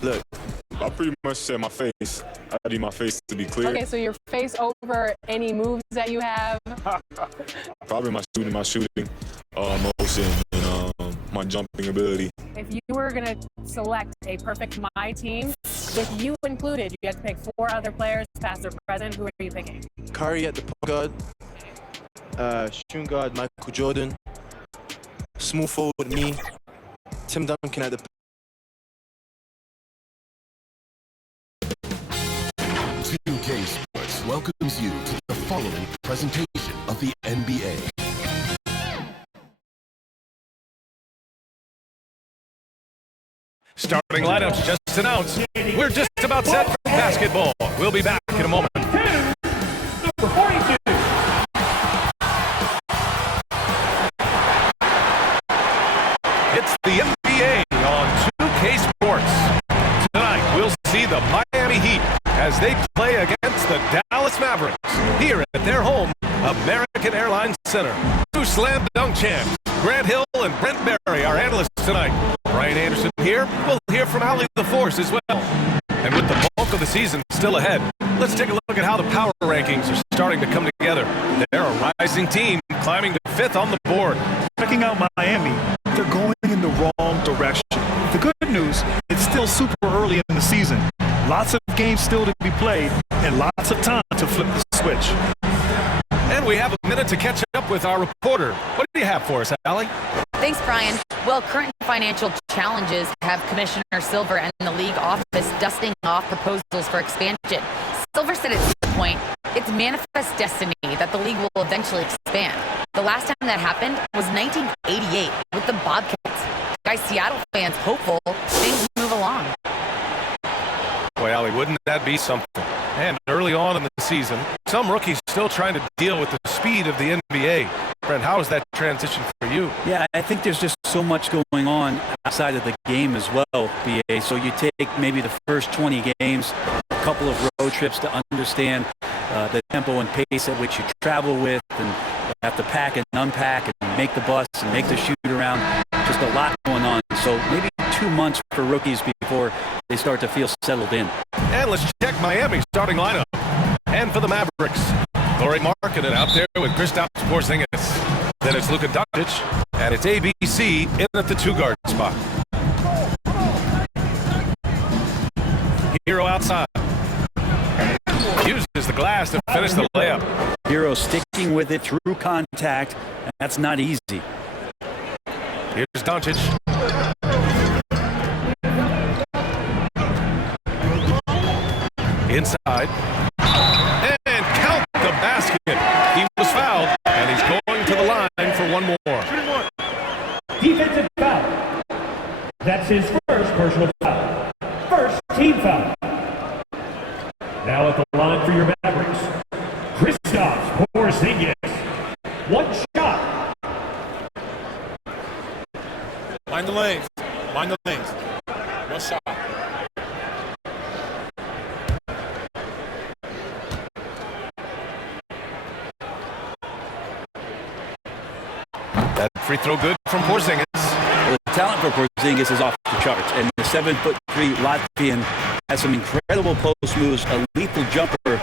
Look, I pretty much said my face. I need my face to be clear. Okay, so your face over any moves that you have? Probably my shooting, motion, and my jumping ability. If you were going to select a perfect My Team, with you included, you had to pick 4 other players, past or present. Who are you picking? Curry at the point guard, shooting guard Michael Jordan, small forward me, Tim Duncan at the 2K Sports welcomes you to the following presentation of the NBA. Starting lineups just announced. We're just about set for basketball. We'll be back in a moment. Number 42. It's the NBA on 2K Sports. Tonight, we'll see the Miami Heat as they play against the Dallas Mavericks here at their home, American Airlines Center. 2 slam dunk champs, Grant Hill and Brent Berry, our analysts tonight. Brian Anderson here. We'll hear from Ali the Force as well. And with the bulk of the season still ahead, let's take a look at how the power rankings are starting to come together. They're a rising team, climbing to 5th on the board. Checking out Miami, they're going in the wrong direction. The good news, it's still super early in the season. Lots of games still to be played, and lots of time to flip the switch. And we have a minute to catch up with our reporter. What do you have for us, Allie? Thanks, Brian. Well, current financial challenges have Commissioner Silver and the league office dusting off proposals for expansion. Silver said at this point, it's manifest destiny that the league will eventually expand. The last time that happened was 1988 with the Bobcats. Guys, Seattle fans hopeful things move along. Boy, Allie, wouldn't that be something? And early on in the season, some rookies still trying to deal with the speed of the NBA. Brent, how is that transition for you? Yeah, I think there's just so much going on outside of the game as well, BA. So you take maybe the first 20 games, a couple of road trips to understand the tempo and pace at which you travel with, and have to pack and unpack and make the bus and make the shoot around. Just a lot going on. So maybe 2 months for rookies before they start to feel settled in. And let's check Miami's starting lineup. And for the Mavericks, Lauri Markkanen out there with Kristaps Porzingis. Then it's Luka Doncic, and it's ABC in at the 2-guard spot. Hero outside. Uses the glass to finish the layup. Hero sticking with it through contact, and that's not easy. Here's Doncic. Inside. And count the basket. He was fouled, and he's going to the line for one more. Defensive foul. That's his first personal foul. First team foul. Now at the line for your Mavericks, Kristaps Porzingis. One shot. Mind the lanes. Mind the lanes. One shot. That free throw good from Porzingis. Well, the talent for Porzingis is off the charts, and the 7'3" Latvian has some incredible post moves, a lethal jumper.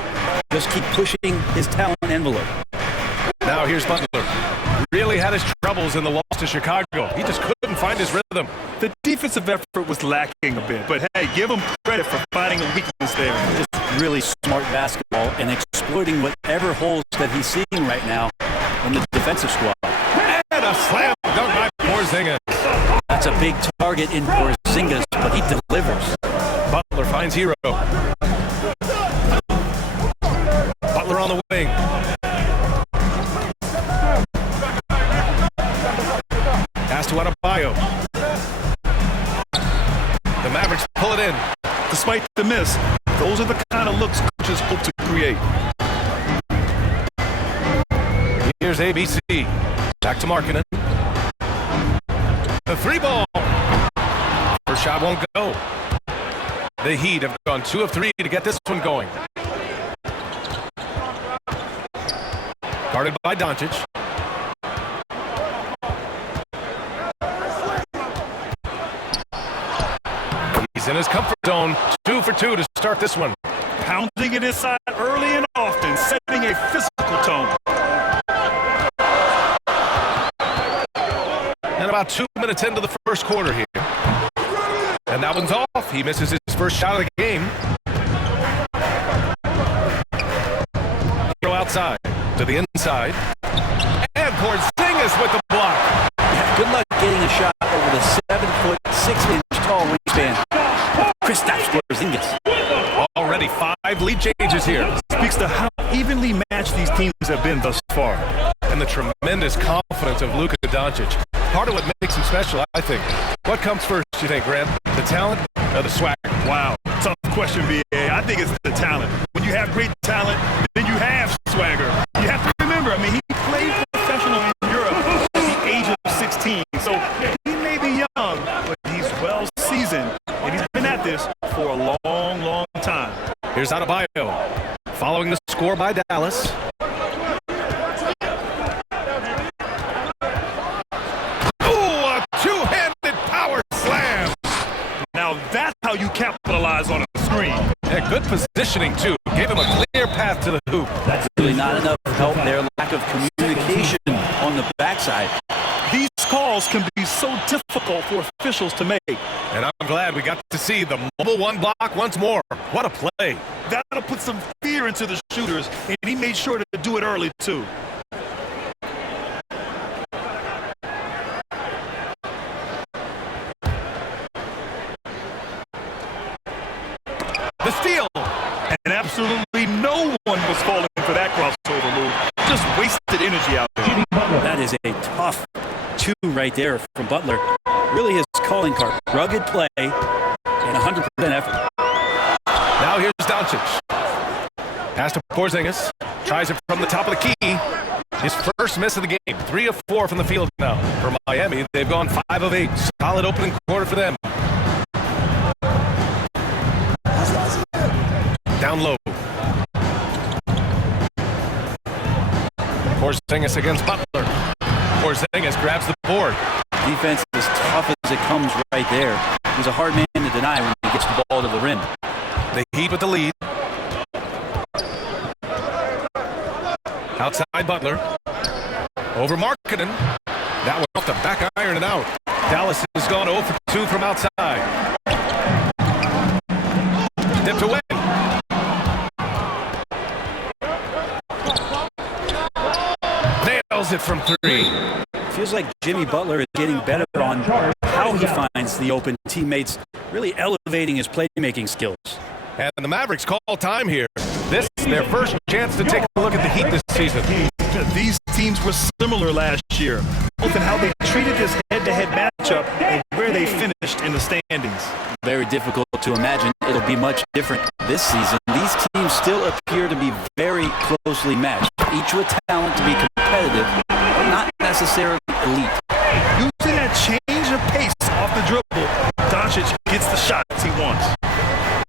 Just keep pushing his talent envelope. Now here's Butler. Really had his troubles in the loss to Chicago. He just couldn't find his rhythm. The defensive effort was lacking a bit, but hey, give him credit for finding a weakness there. Just really smart basketball and exploiting whatever holes that he's seeing right now in the defensive squad. And a slam dunk by Porzingis. That's a big target in Porzingis, but he delivers. Butler finds Hero. Butler on the wing. Pass to Adebayo. The Mavericks pull it in. Despite the miss, those are the kind of looks coaches hope to create. Here's ABC. Back to Markkanen. The 3-ball. First shot won't go. The Heat have gone 2 of 3 to get this one going. Guarded by Doncic. He's He's in his comfort zone. 2 for 2 to start this one. Pounding it inside early and often, setting a physical tone. And about 2 minutes into the first quarter here. And that one's off. He misses his first shot of the game. Throw outside to the inside. And Porzingis with the block. Yeah, good luck getting a shot over the 7-foot, 6-inch tall wingspan of Kristaps Porzingis. Already 5 lead changes here. Speaks to how evenly matched these teams have been thus far. And the tremendous confidence of Luka Doncic. Part of what makes him special, I think. What comes first, you think, Grant? The talent or the swag? Wow, tough question, B.A. I think it's the talent. When you have great talent, then you have swagger. You have to remember, I mean, he played professional in Europe at the age of 16. So he may be young, but he's well seasoned. And he's been at this for a long, long time. Here's Adebayo. Following the score by Dallas. Now that's how you capitalize on a screen. Yeah, good positioning, too. Gave him a clear path to the hoop. That's really not enough help there. Lack of communication on the backside. These calls can be so difficult for officials to make. And I'm glad we got to see the mobile one block once more. What a play. That'll put some fear into the shooters, and he made sure to do it early, too. The steal. And absolutely no one was falling for that crossover move. Just wasted energy out there. That is a tough 2 right there from Butler. Really his calling card. Rugged play and 100% effort. Now here's Doncic. Pass to Porzingis. Tries it from the top of the key. His first miss of the game. 3 of 4 from the field now. For Miami, they've gone 5 of 8. Solid opening quarter for them. Down low. Porzingis against Butler. Porzingis grabs the board. Defense is tough as it comes right there. He's a hard man to deny when he gets the ball to the rim. The Heat with the lead. Outside Butler. Over Markkanen. That one off the back iron and out. Dallas has gone 0 for 2 from outside. Dipped away. Nails it from 3. Feels like Jimmy Butler is getting better on how he finds the open teammates, really elevating his playmaking skills. And the Mavericks call time here. This is their first chance to take a look at the Heat this season. These teams were similar last year, both in how they treated this head-to-head matchup and where they finished in the standings. Very difficult to imagine it'll be much different this season. These teams still appear to be very closely matched, each with talent to be competitive, but not necessarily elite. Using that change of pace off the dribble, Doncic gets the shots he wants.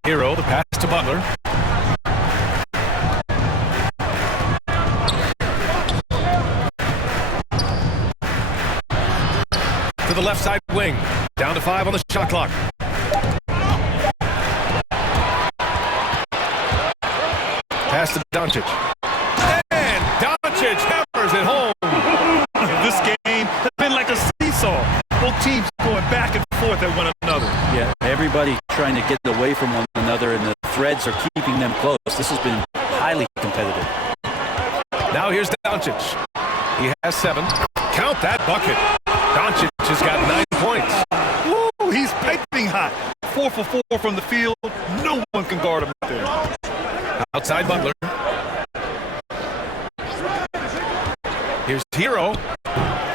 Hero, the pass to Butler. To the left side wing. Down to 5 on the shot clock. Pass to Doncic. And Doncic hammers it home. This game has been like a seesaw. Both teams going back and forth at one another. Yeah, everybody trying to get away from one another, and the threads are keeping them close. This has been highly competitive. Now here's Doncic. He has 7. Count that bucket. Doncic has got 9 points. Woo, he's piping hot. 4 for 4 from the field. No one can guard him out there. Outside Butler. Here's Hero.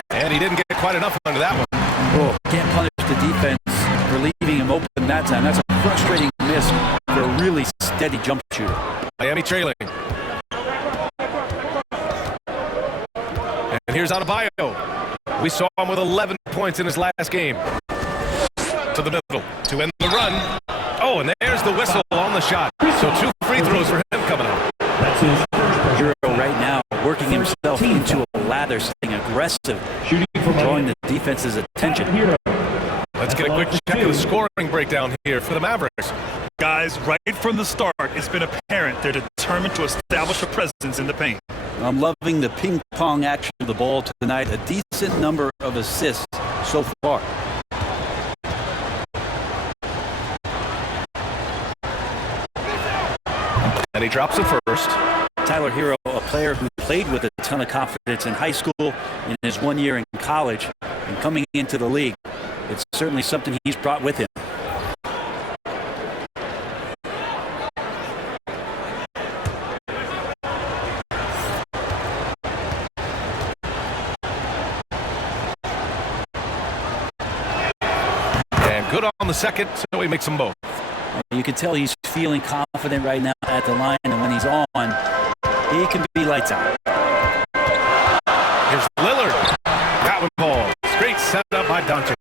And he didn't get quite enough under that one. Oh, can't punish the defense for leaving him open that time. That's a frustrating miss for a really steady jump shooter. Miami trailing. And here's Adebayo. We saw him with 11 points in his last game. To the middle to end the run. Oh, and there's the whistle on the shot. So 2 free throws for him coming up. That's his first Hero right now working himself into a lather, staying aggressive, drawing the defense's attention. Let's get a quick check of the scoring breakdown here for the Mavericks. Guys, right from the start, it's been apparent they're determined to establish a presence in the paint. I'm loving the ping pong action of the ball tonight. A decent number of assists so far. And he drops it first. Tyler Hero, a player who played with a ton of confidence in high school, in his 1 year in college, and coming into the league. It's certainly something he's brought with him. And good on the second, so he makes them both. You can tell he's feeling confident right now at the line, and when he's on, he can be lights out. Here's Lillard. That one falls. Great setup by Doncic.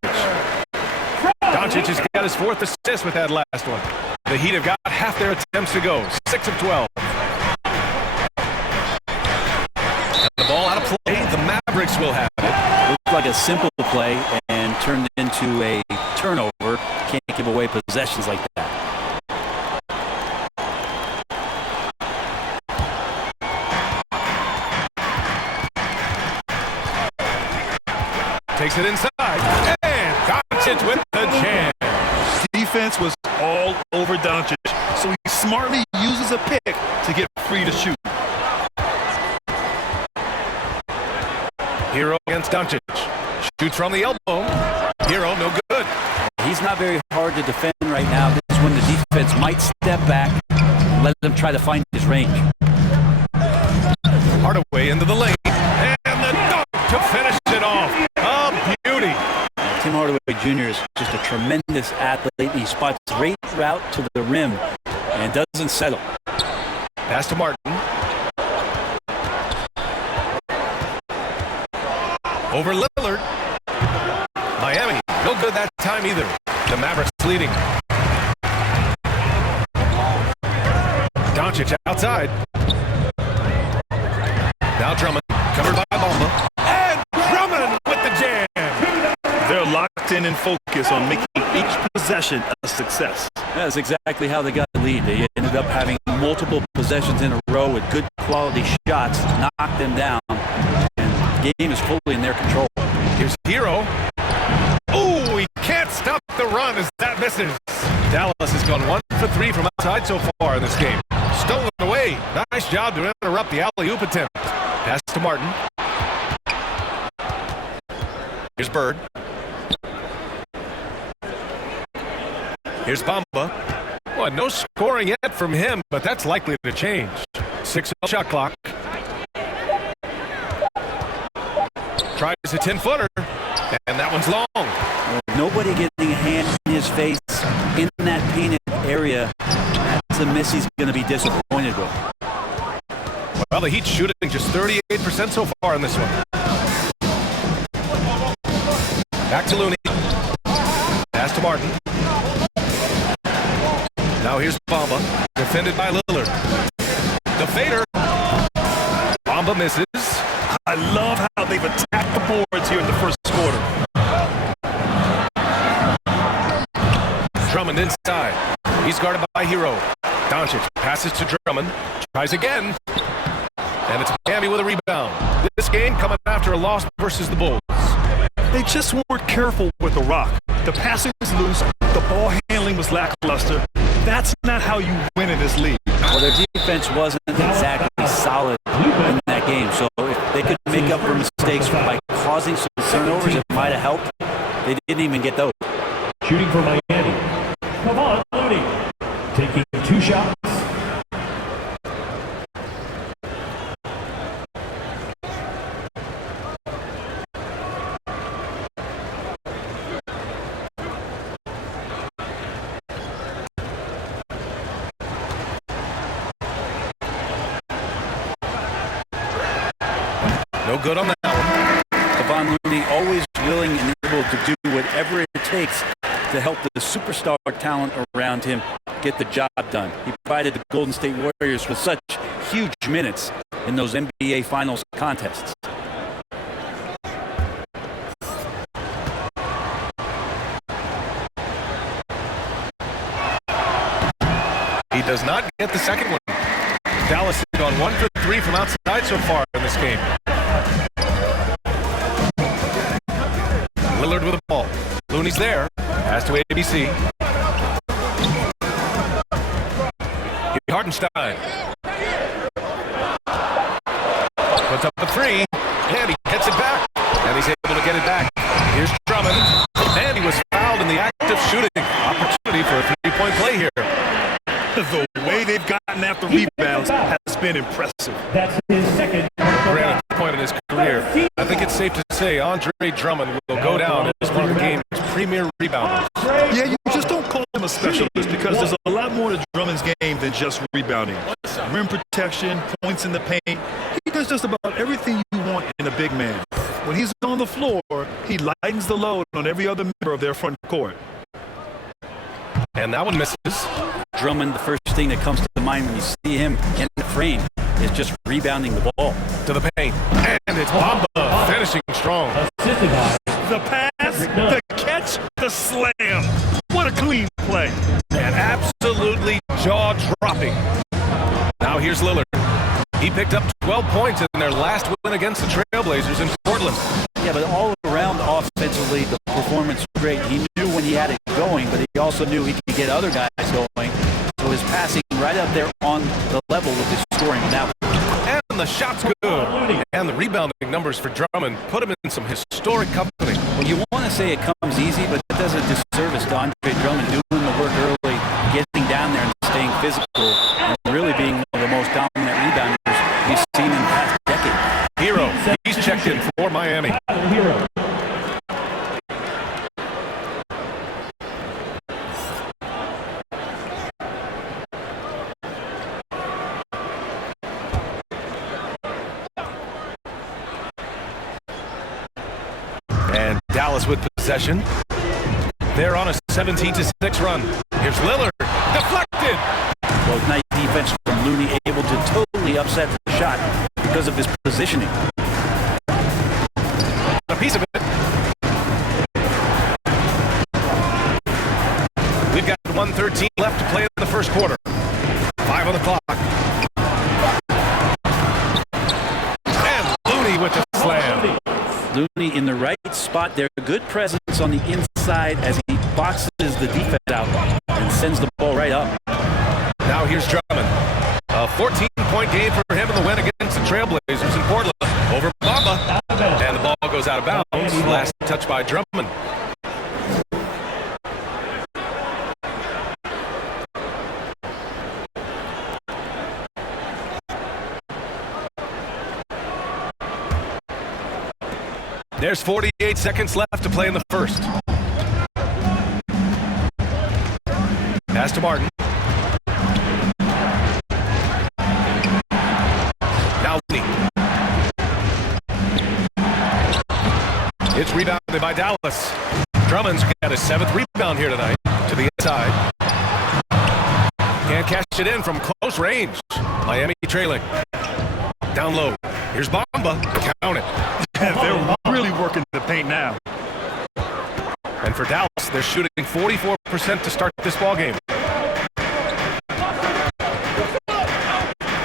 Doncic has got his 4th assist with that last one. The Heat have got half their attempts to go, 6 of 12. And the ball out of play, the Mavericks will have it. Looked like a simple play and turned into a turnover. Can't give away possessions like that. Takes it inside, and Doncic with the jam. Defense was all over Doncic, so he smartly uses a pick to get free to shoot. Hero against Doncic. Shoots from the elbow. Hero, no good. He's not very hard to defend right now. This is when the defense might step back and let them try to find his range. Hardaway into the lane, and the dunk to finish it off. A beauty. Tim Hardaway Jr. is just a tremendous athlete. He spots a great route to the rim and doesn't settle. Pass to Martin. Over Lillard. Miami, no good that time either. The Mavericks leading. Doncic outside. Now Drummond, covered by Bamba. And Drummond with the jam. They're locked in and focused on making each possession a success. That's exactly how they got the lead. They ended up having multiple possessions in a row with good quality shots, knocked them down, and the game is fully in their control. Here's Hero. Oh, he can't stop the run as that misses. Dallas has gone 1 for 3 from outside so far in this game. Stolen away. Nice job to interrupt the alley-oop attempt. Pass to Martin. Here's Bird. Here's Bamba. Well, no scoring yet from him, but that's likely to change. 6 shot clock. Tries a 10-footer, and that one's long. Nobody getting a hand in his face in that painted area. That's a miss he's going to be disappointed with. Well, the Heat shooting just 38% so far in this one. Back to Looney. Pass to Martin. Now here's Bamba, defended by Lillard. The fader. Bamba misses. I love how they've attacked the boards here in the first quarter. Drummond inside. He's guarded by Hero. Doncic passes to Drummond. Tries again. And it's Miami with a rebound. This game coming after a loss versus the Bulls. They just weren't careful with the rock. The passing was loose. The ball handling was lackluster. That's not how you win in this league. Well, their defense wasn't exactly solid in that game. So if they could make up for mistakes by causing some turnovers, it might have helped. They didn't even get those. Shooting for Miami. Come on, Looney. Taking 2 shots. No good on that one. Kevon Looney always willing and able to do whatever it takes to help the superstar talent around him get the job done. He provided the Golden State Warriors with such huge minutes in those NBA Finals contests. He does not get the second one. Dallas has gone 1 for 3 from outside so far in this game. Lillard with the ball. Looney's there. Pass to ABC. Hartenstein. Puts up the 3. And he gets it back. And he's able to get it back. Here's Drummond. And he was fouled in the act of shooting. Opportunity for a 3-point play here. The way they've gotten after rebounds has been impressive. That's his second. At this point in his career, I think it's safe to say Andre Drummond will go down as one of the game's premier rebounders. Yeah, you just don't call him a specialist because there's a lot more to Drummond's game than just rebounding. Rim protection, points in the paint. He does just about everything you want in a big man. When he's on the floor, he lightens the load on every other member of their front court. And that one misses. Drummond, the first thing that comes to mind when you see him in the frame is just rebounding the ball. To the paint. And it's Bamba finishing strong. The pass, the catch, the slam. What a clean play. And absolutely jaw-dropping. Now here's Lillard. He picked up 12 points in their last win against the Trailblazers in Portland. Yeah, but all around offensively, the performance was great. He knew when he had it going, but he also knew he could get other guys going. So his passing right up there on the level with his scoring now. And the shot's good. And the rebounding numbers for Drummond put him in some historic company. Well, you want to say it comes easy, but that does a disservice to Andre Drummond doing the work early, getting down there and staying physical, and really being one of the most dominant rebounders we've seen in the past decade. Hero, he's checked in for Miami. Hero. And Dallas with possession. They're on a 17-6 run. Here's Lillard. Deflected. Well, nice defense from Looney, able to totally upset the shot because of his positioning. A piece of it. We've got 1:13 left to play in the first quarter. 5 on the clock. And Looney with the slam. Looney in the right spot there. Good presence on the inside as he boxes the defense out and sends the ball right up. Now here's Drummond. A 14-point game for him in the win against the Trailblazers in Portland. Over Bamba. And the ball goes out of bounds. Last touch by Drummond. There's 48 seconds left to play in the first. Pass to Martin. Now Looney. It's rebounded by Dallas. Drummond's got his 7th rebound here tonight. To the inside. Can't cash it in from close range. Miami trailing. Down low. Here's Bamba. Count it. They're really working the paint now. And for Dallas, they're shooting 44% to start this ball game.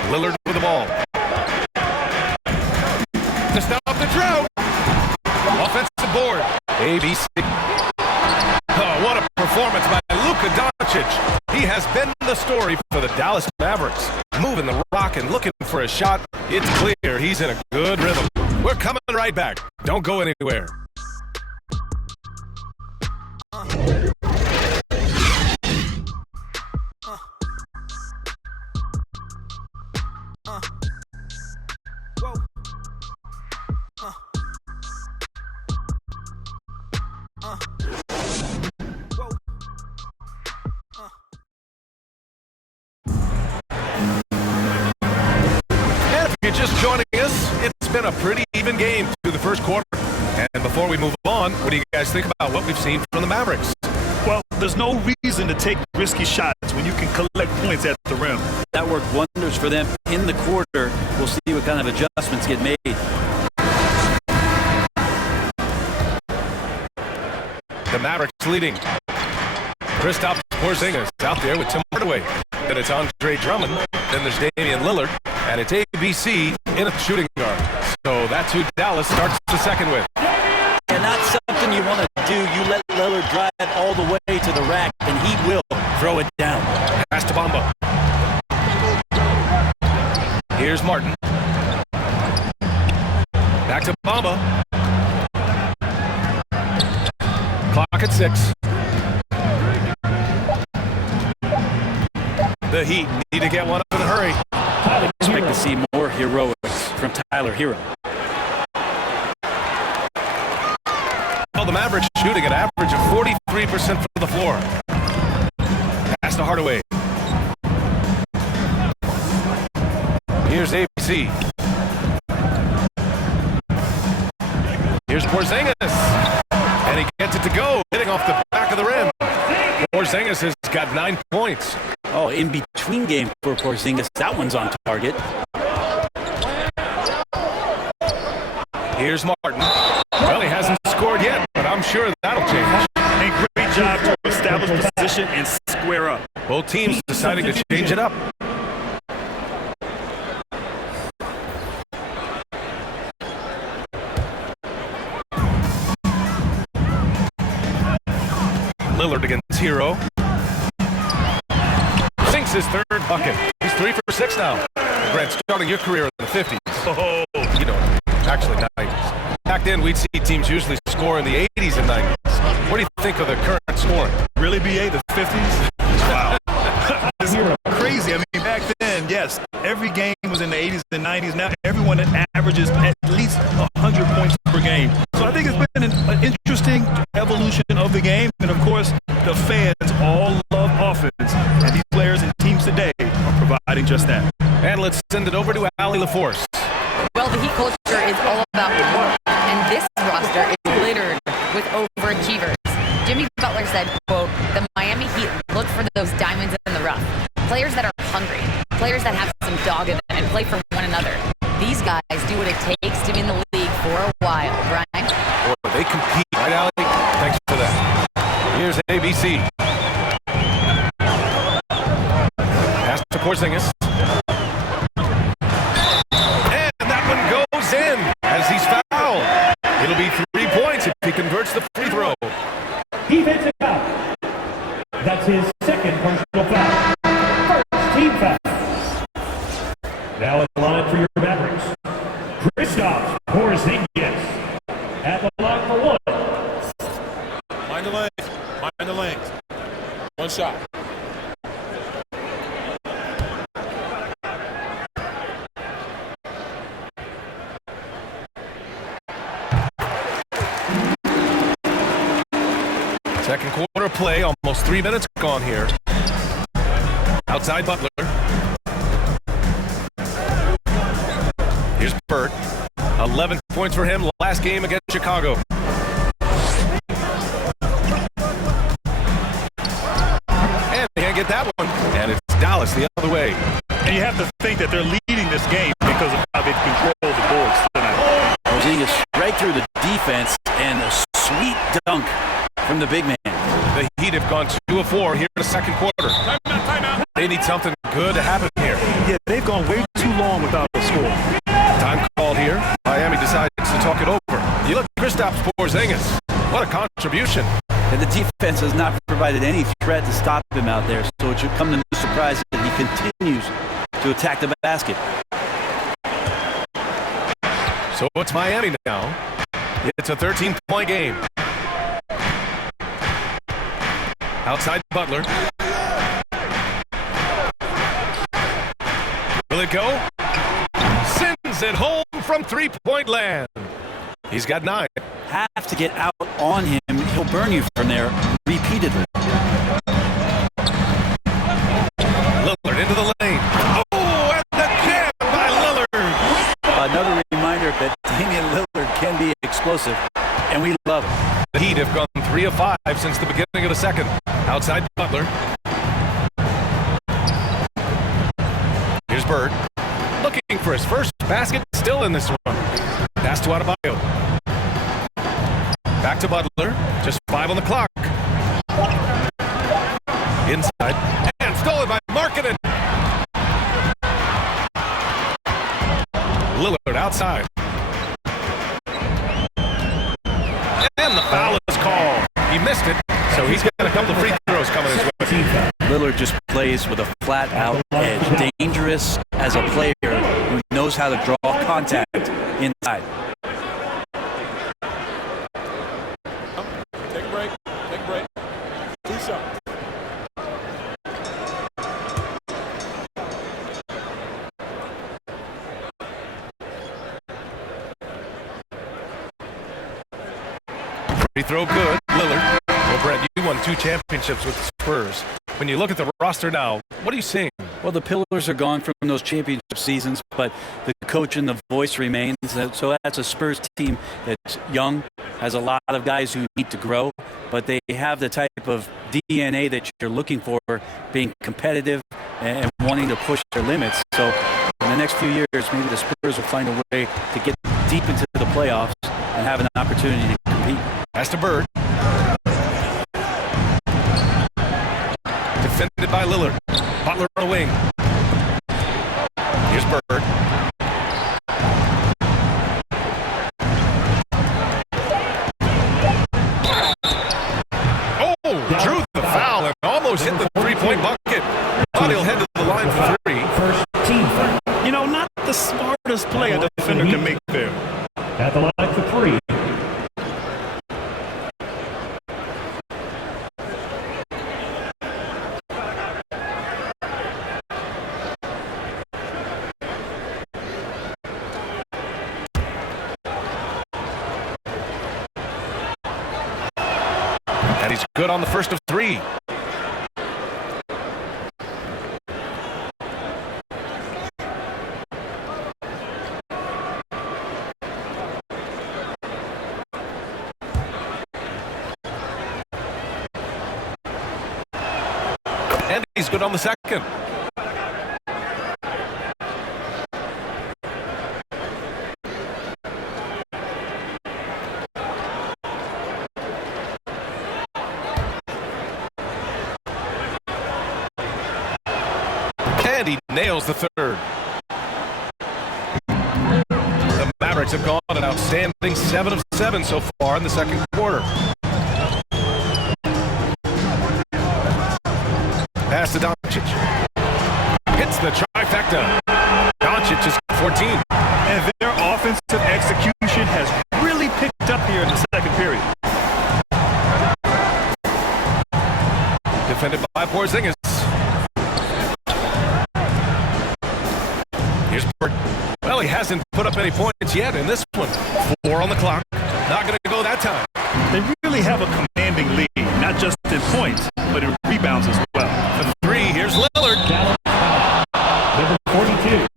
Lillard with the ball. To stop the drought. Offensive board. ABC. Oh, what a performance by Luka Doncic. He has been the story for the Dallas Mavericks. Moving the rock and looking for a shot. It's clear he's in a good rhythm. We're coming right back. Don't go anywhere. If you're just joining us, it's been a pretty even game through the first quarter. And before we move on, what do you guys think about what we've seen from the Mavericks? Well, there's no reason to take risky shots when you can collect points at the rim. That worked wonders for them in the quarter. We'll see what kind of adjustments get made. The Mavericks leading. Kristaps Porzingis out there with Tim Hardaway. Then it's Andre Drummond. Then there's Damian Lillard. And it's ABC in a shooting guard. So that's who Dallas starts the second with. And that's something you want to do. You let Lillard drive all the way to the rack, and he will throw it down. Pass to Bamba. Here's Martin. Back to Bamba. Clock at 6. The Heat need to get one up in a hurry. I expect to see more heroics from Tyler Hero. Well, the Mavericks shooting an average of 43% from the floor. Pass to Hardaway. Here's ABC. Here's Porzingis. And he gets it to go, hitting off the back of the rim. Porzingis has got 9 points. Oh, in between game for Porzingis, that one's on target. Here's Martin. Well, he hasn't scored yet, but I'm sure that'll change. And great job to establish position and square up. Both teams deciding to change it up. Lillard against Hero. Sinks his third bucket. He's 3 for 6 now. Grant, starting your career in the 50s. Oh, You know, actually 90s. Back then, we'd see teams usually score in the 80s and 90s. What do you think of the current scoring? really, BA, the 50s? Wow. This is crazy. I mean, back then, yes, every game was in the 80s and 90s. Now everyone averages at least 100 points per game. So I think it's been an interesting evolution of the game. And, of course, the fans all love offense. And these players and teams today are providing just that. And let's send it over to Allie LaForce. Well, the Heat culture is all about work, and this roster is littered with overachievers. Jimmy Butler said, quote, "The Miami Heat look for those diamonds in the rough. Players that are hungry, players that have some dog in them and play for one another. These guys do what it takes to be in the league for a while." Brian? Boy, they compete, right, Allie? Thanks for that. Here's ABC. Pass to Porzingis. And that one goes in as he's fouled. It'll be 3 points if he converts the free throw. Defensive foul. That's his second personal foul. First team foul. Now at the line for your Mavericks, Kristaps Porzingis. At the line for one. Mind the lanes. Mind the lanes. One shot. Second quarter play, almost 3 minutes gone here. Outside Butler. Here's Burt. 11 points for him last game against Chicago. And they can't get that one. And it's Dallas the other way. And you have to think that they're leading this game because of how they've controlled the boards tonight. Porzingis right through the defense and a sweet dunk from the big man. The Heat have gone 2 of 4 here in the second quarter. They need something good to happen here. Yeah, they've gone way too long without a score. Time called here. Miami decides to talk it over. You look at Kristaps Porzingis. What a contribution. And the defense has not provided any threat to stop him out there, so it should come to no surprise that he continues to attack the basket. So it's Miami now. It's a 13-point game. Outside Butler. Will it go? Sends it home from three-point land. He's got 9. Have to get out on him. He'll burn you from there repeatedly. Lillard into the lane. Oh, and the jam by Lillard. Another reminder that Damian Lillard can be explosive, and we love it. The Heat have gone 3 of 5 since the beginning of the second. Outside Butler. Here's Bird. Looking for his first basket, still in this one. Pass to Adebayo. Back to Butler. Just 5 on the clock. Inside. And stolen by Markkanen. Lillard outside. And the foul is called. He missed it, so he's got a couple of free throws coming his way. Lillard just plays with a flat-out edge. Dangerous as a player who knows how to draw contact inside. Take a break. Take a break. 2 shots. Free throw good. Lillard. Well, Brent, you won 2 championships with the Spurs. When you look at the roster now, what are you seeing? Well, the pillars are gone from those championship seasons, but the coach and the voice remains. So that's a Spurs team that's young, has a lot of guys who need to grow, but they have the type of DNA that you're looking for, being competitive and wanting to push their limits. So in the next few years, maybe the Spurs will find a way to get deep into the playoffs and have an opportunity to compete. Pass to Bird. Defended by Lillard. Butler on the wing. Here's Bird. Oh, drew the foul and almost hit the three-point bucket. But he'll head to the line for 3. First team foul. You know, not the smartest play a defender can make there. At the line for 3. And he's good on the first of 3. And he's good on the second. And he nails the third. The Mavericks have gone an outstanding 7 of 7 so far in the second quarter. Pass to Doncic. Hits the trifecta. Doncic is 14. And their offensive execution has really picked up here in the second period. Defended by Porzingis. Here's Bird. Well, he hasn't put up any points yet in this one. 4 on the clock. Not going to go that time. They really have a commanding lead, not just in points, but in rebounds as well. For 3, here's Lillard. Number 42.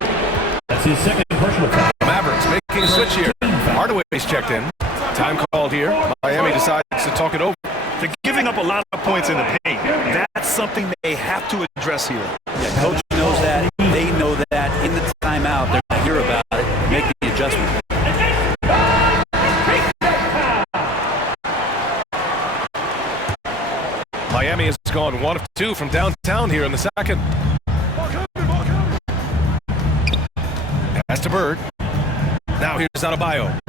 That's his second personal foul. Mavericks making a switch here. Hardaway's checked in. Time called here. Miami decides to talk it over. They're giving up a lot of points in the paint. That's something they have to address here. Yeah, coach knows that. They know that. In the timeout, they're going to hear about it, make the adjustment. Miami has gone 1 of 2 from downtown here in the second. Pass to Bird. Now here's Adebayo.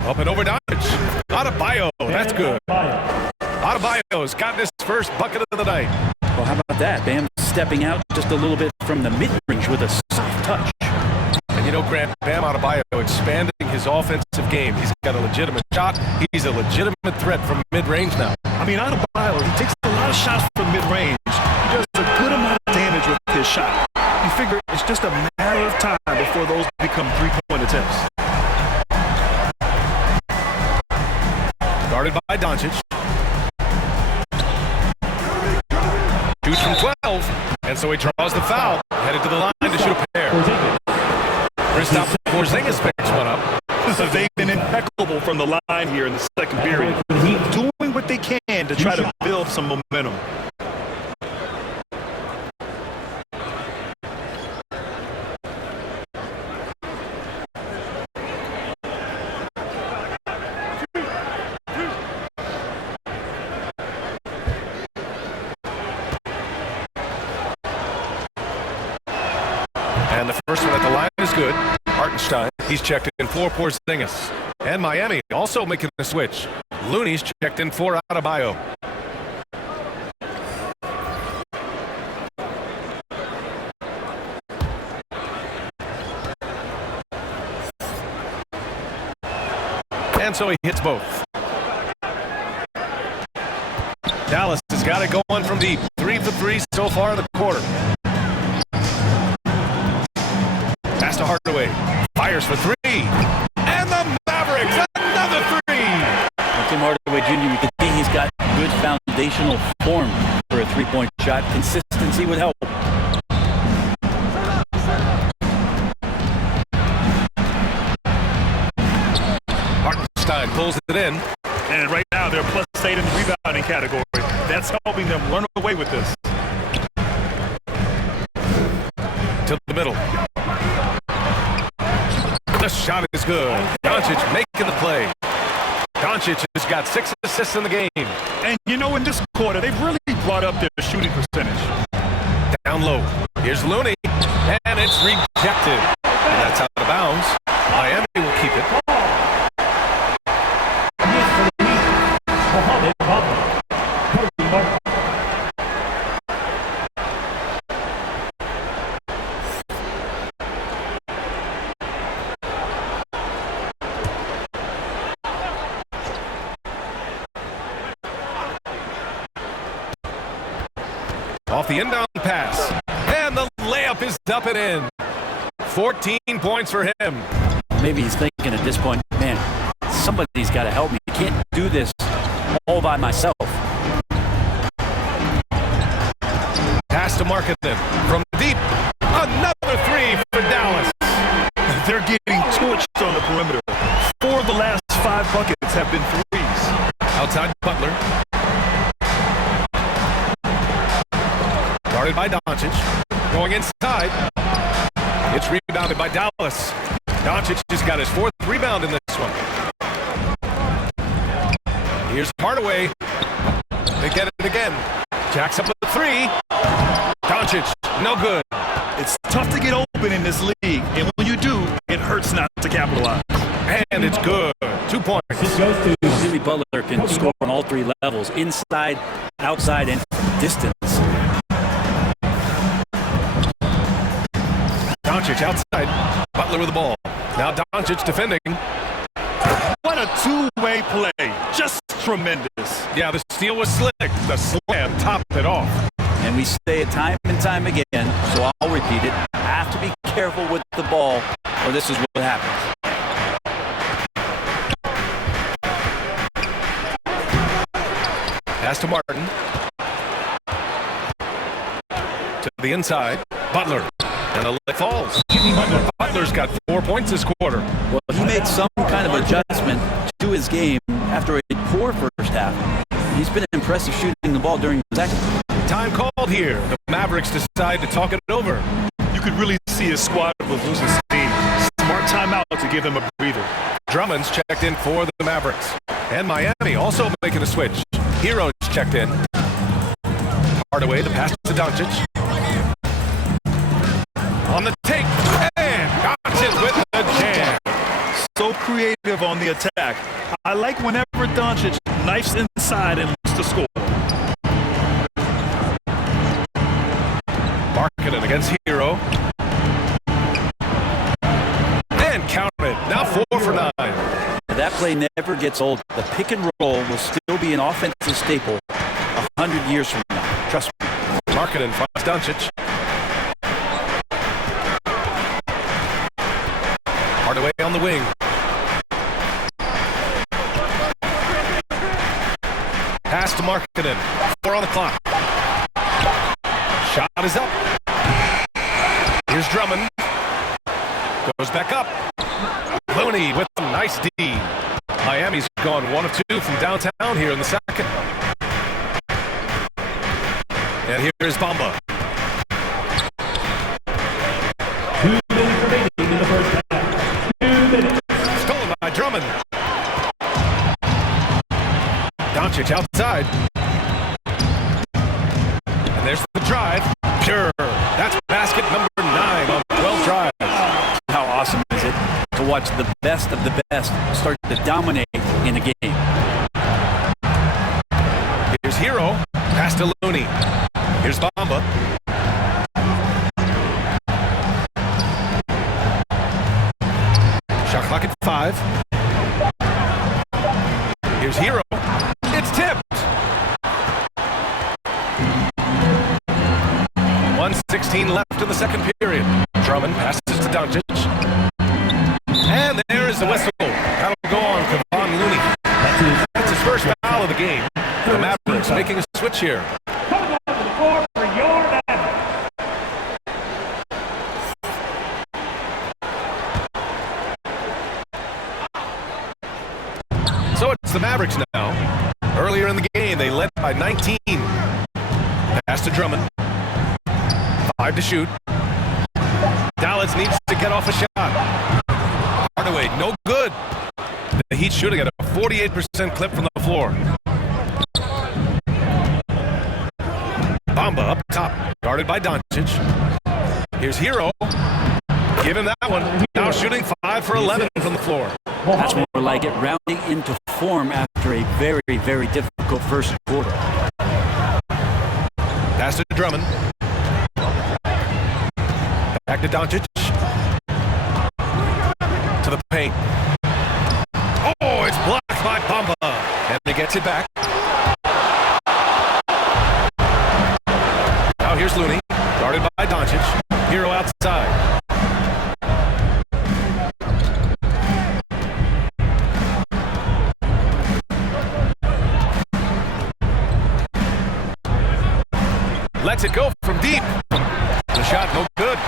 Up and over Doncic. Adebayo, that's good. Adebayo's gotten his first bucket of the night. Well, how about that? Bam stepping out just a little bit from the mid-range with a soft touch. And you know, Grant, Bam Adebayo expanding his offensive game. He's got a legitimate shot. He's a legitimate threat from mid-range now. I mean, Adebayo, he takes a lot of shots from mid-range. He does a good amount of damage with his shot. You figure it's just a matter of time before those become three-point attempts. Guarded by Doncic. Shoots from 12. And so he draws the foul. Headed to the line to shoot a pair. Kristaps Porzingis picks one up. They've been impeccable from the line here in the second period. Doing what they can to try to build some momentum. And the first one at the line is good. Hartenstein, he's checked in for Porzingis. And Miami also making the switch. Looney's checked in for Adebayo. And so he hits both. Dallas has got it going from deep. 3 for 3 so far in the quarter. Pass to Hardaway. Fires for 3. And the Mavericks, another 3. Tim Hardaway Jr., you can see he's got good foundational form for a three-point shot. Consistency would help. Hartenstein pulls it in. And right now they're +8 in the rebounding category. That's helping them run away with this. To the middle. The shot is good. Doncic making the play. Doncic has got 6 assists in the game. And you know, in this quarter, they've really brought up their shooting percentage. Down low. Here's Looney. And it's rejected. And that's out of bounds. Miami will keep it. Off the inbound pass. And the layup is up and in. 14 points for him. Maybe he's thinking at this point, man, somebody's got to help me. I can't do this all by myself. Pass to Markkanen from deep. Another 3 for Dallas. They're getting torched on the perimeter. 4 of the last 5 buckets have been threes. Outside Butler. Guarded by Doncic. Going inside. It's rebounded by Dallas. Doncic just got his 4th rebound in this one. Here's Hardaway. They get it again. Jacks up a 3. Doncic, no good. It's tough to get open in this league, and when you do, it hurts not to capitalize. And it's good. 2 points. Jimmy Butler can score on all 3 levels, inside, outside, and distance. Doncic outside. Butler with the ball. Now Doncic defending. What a two-way play. Just tremendous. Yeah, the steal was slick. The slam topped it off. And we say it time and time again, so I'll repeat it. Have to be careful with the ball, or this is what happens. Pass to Martin. To the inside. Butler. And the lick falls. Butler's got 4 points this quarter. Well, he made some kind of adjustment to his game after a poor first half. He's been impressive shooting the ball during the second. Time called here. The Mavericks decide to talk it over. You could really see his squad was losing steam. Smart timeout to give him a breather. Drummond's checked in for the Mavericks. And Miami also making a switch. Hero's checked in. Hardaway, the pass to Doncic. On the take, and Doncic with the jam. So creative on the attack. I like whenever Doncic knifes inside and looks to score. Markkanen against Hero. And count it. Now 4 for 9. That play never gets old. The pick and roll will still be an offensive staple 100 years from now. Trust me. Markkanen finds Doncic. Hardaway on the wing. Pass to Markkanen. 4 on the clock. Shot is up. Here's Drummond. Goes back up. Looney with a nice D. Miami's gone 1 of 2 from downtown here in the second. And here's Bamba. 2 minutes remaining in the first half. 2 minutes. Stolen by Drummond. Doncic outside. And there's the drive. Pure. That's basket number 9 on 12 drives. watch the best of the best start to dominate in the game. Here's Hero. Pass to Looney. Here's Bamba. Shot clock at 5. Here's Hero. It's tipped. 1:16 left in the second period. Drummond passes to Doncic. And there is the whistle. That'll go on Kevon Looney. That's his first foul of the game. The Mavericks making a switch here. Coming on to the floor for your Mavericks. So it's the Mavericks now. Earlier in the game, they led by 19. Pass to Drummond. 5 to shoot. Dallas needs to get off a shot. Hardaway, no good. The Heat shooting at a 48% clip from the floor. Bamba up top, guarded by Doncic. Here's Hero. Give him that one. Now shooting 5 for 11 from the floor. That's more like it, rounding into form after a very, very difficult first quarter. Pass to Drummond. Back to Doncic. To the paint. Oh, it's blocked by Bamba. And he gets it back. Now here's Looney. Guarded by Doncic. Hero outside. Lets it go from deep. The shot no good.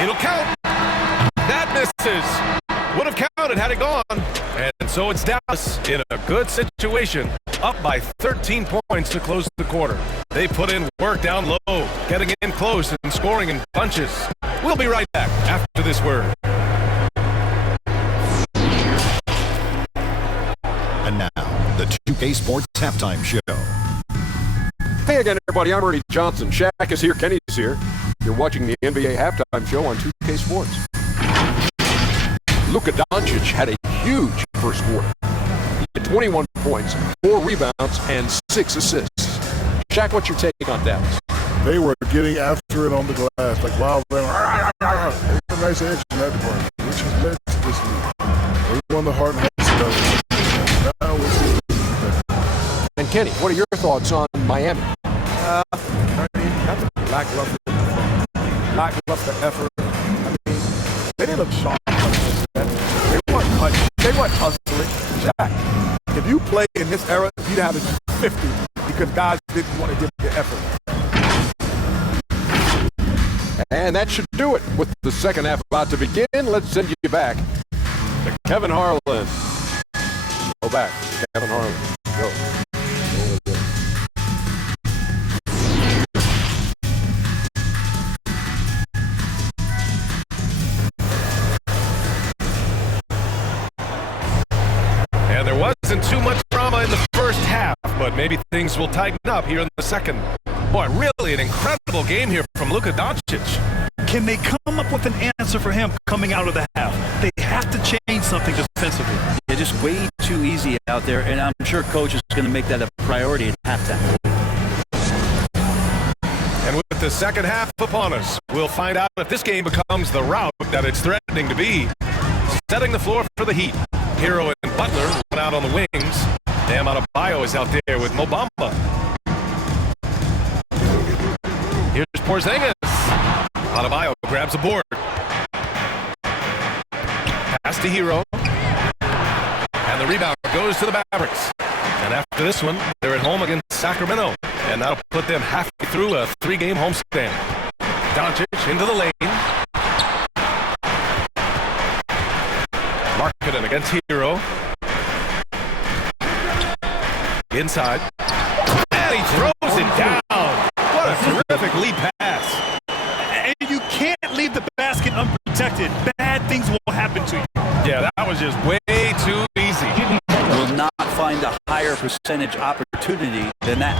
It'll count. That misses. Would have counted had it gone. And so it's Dallas in a good situation. Up by 13 points to close the quarter. They put in work down low, getting in close and scoring in bunches. We'll be right back after this word. And now, the 2K Sports Halftime Show. Hey again, everybody. I'm Ernie Johnson. Shaq is here. Kenny's here. You're watching the NBA Halftime Show on 2K Sports. Luka Doncic had a huge first quarter. He had 21 points, 4 rebounds, and 6 assists. Shaq, what's your take on Dallas? They were getting after it on the glass, like wow, they were a nice edge in that department, which has led to this league. They won the heart and hands of it. Now we'll see. And Kenny, what are your thoughts on Miami? Lackluster effort. I mean, they didn't look sharp. They weren't hustling. Jack, if you play in this era, you'd have it 50 because guys didn't want to give the effort. And that should do it. With the second half about to begin, let's send you back to Kevin Harlan. Go back, Kevin Harlan. Go. And there wasn't too much drama in the first half, but maybe things will tighten up here in the second. Boy, really an incredible game here from Luka Doncic. Can they come up with an answer for him coming out of the half? They have to change something defensively. They're just way too easy out there, and I'm sure coach is going to make that a priority at halftime. And with the second half upon us, we'll find out if this game becomes the rout that it's threatening to be. Setting the floor for the Heat. Hero and Butler went out on the wings. Bam Adebayo is out there with Mo Bamba. Here's Porzingis. Adebayo grabs a board. Pass to Hero. And the rebound goes to the Mavericks. And after this one, they're at home against Sacramento. And that'll put them halfway through a 3-game homestand. Doncic into the lane. Marketing against Hero. Inside. And he throws it down. What a terrific lead pass. And you can't leave the basket unprotected. Bad things will happen to you. Yeah, that was just way too easy. Will not find a higher percentage opportunity than that.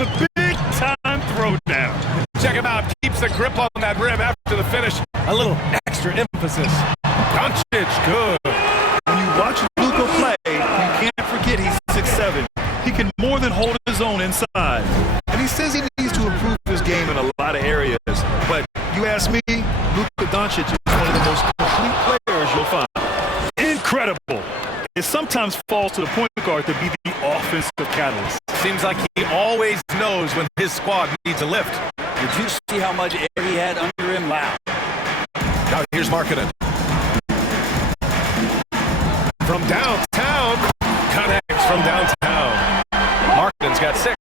The big time throwdown. Check him out. Keeps the grip on that rim after the finish. a little extra emphasis. Doncic, good. When you watch Luka play, you can't forget he's 6'7". He can more than hold his own inside. And he says he needs to improve his game in a lot of areas. But you ask me, Luka Doncic is one of the most complete players you'll find. Incredible. It sometimes falls to the point guard to be the offensive catalyst. Seems like he always knows when his squad needs a lift. Did you see how much air he had under him? Wow. Now here's Markkanen. From downtown, connects from downtown. Markkanen's got 6.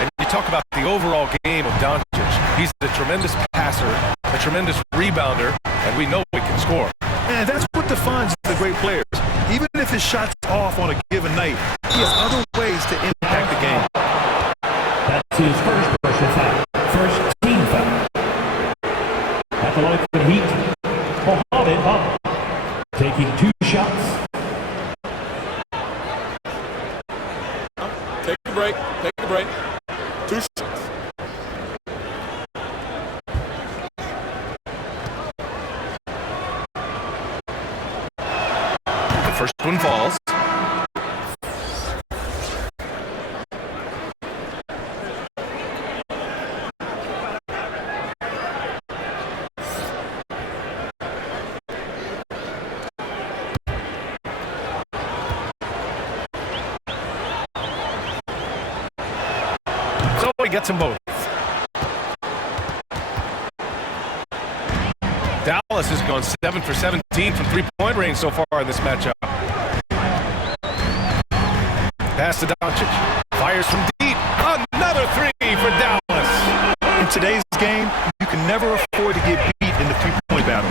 And you talk about the overall game of Doncic. He's a tremendous passer, a tremendous rebounder, and we know he can score. And that's what defines the great players. Even if his shot's off on a given night, he has other ways to impact the game. That's his first personal foul. First team foul. At the line for the Heat, Mohamed Hall taking 2 shots. Take a break. Take a break. 2 shots. The first one falls. So he gets them both. Dallas has gone 7 for 17 from three-point range so far in this matchup. Pass to Doncic. Fires from deep. Another 3 for Dallas. In today's game, you can never afford to get beat in the three-point battle.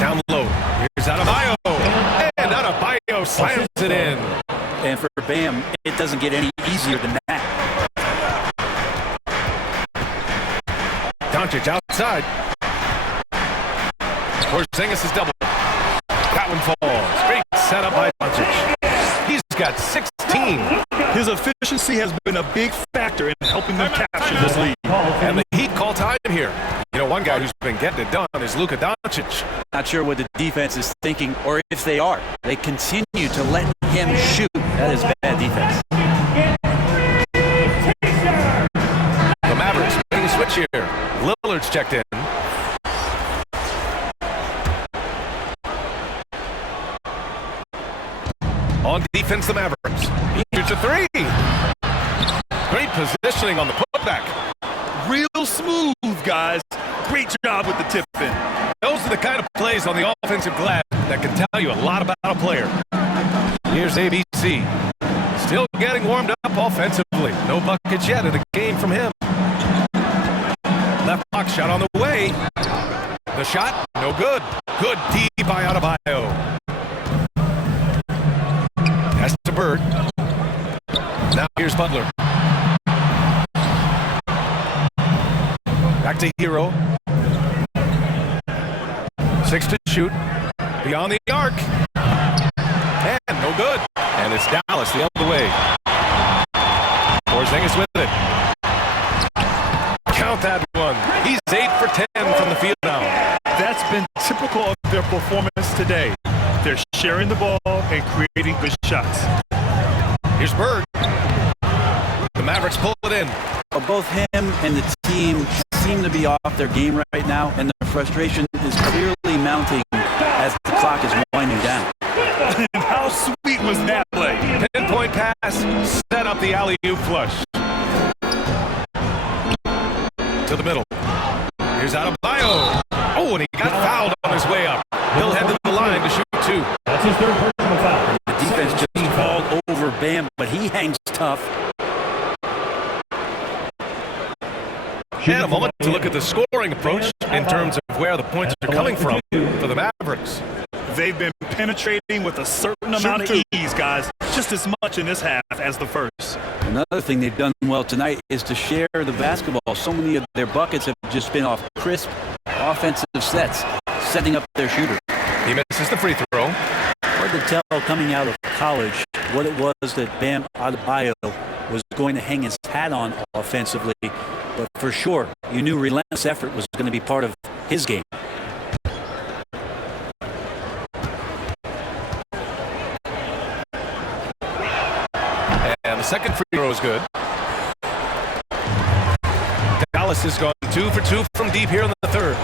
Down low. Here's Adebayo. And Adebayo slams it in. And for Bam, it doesn't get any easier than that. Doncic outside. Porzingis is double. That one falls. Great setup by Doncic. He's got 16. His efficiency has been a big factor in helping them capture this lead. And the Heat call time here. You know, one guy who's been getting it done is Luka Doncic. Not sure what the defense is thinking, or if they are. They continue to let him shoot. That is bad defense. The Mavericks making a switch here. Lillard's checked in. On defense, the Mavericks. Shoots a 3. Great positioning on the putback. Real smooth, guys. Great job with the tip in. Those are the kind of plays on the offensive glass that can tell you a lot about a player. Here's ABC. Still getting warmed up offensively. No buckets yet in the game from him. Left block shot on the way. The shot, no good. Good D by Adebayo. That's to Bird. Now here's Butler. Back to Hero. 6 to shoot. Beyond the arc. And no good. And it's Dallas the other way. Porzingis with it. Count that one. He's 8 for 10 from the field now. That's been typical of their performance today. They're sharing the ball and creating good shots. Here's Bird. The Mavericks pull it in. Well, both him and the team seem to be off their game right now, and the frustration is clearly mounting as the clock is winding down. How sweet was that play? Pinpoint pass, set up the alley-oop flush. To the middle. Here's Adebayo. Oh, and he got fouled on his way up. He'll head to the line to shoot 2. That's his third personal foul. The defense just all over Bam, but he hangs tough. And a moment to look at the scoring approach in terms of where the points are coming from for the Mavericks. They've been penetrating with a certain amount of ease, guys. Just as much in this half as the first. Another thing they've done well tonight is to share the basketball. So many of their buckets have just been off crisp offensive sets, setting up their shooter. He misses the free throw. Hard to tell coming out of college what it was that Bam Adebayo was going to hang his hat on offensively, but for sure, you knew relentless effort was going to be part of his game. And the second free throw is good. Dallas has gone 2 for 2 from deep here in the third.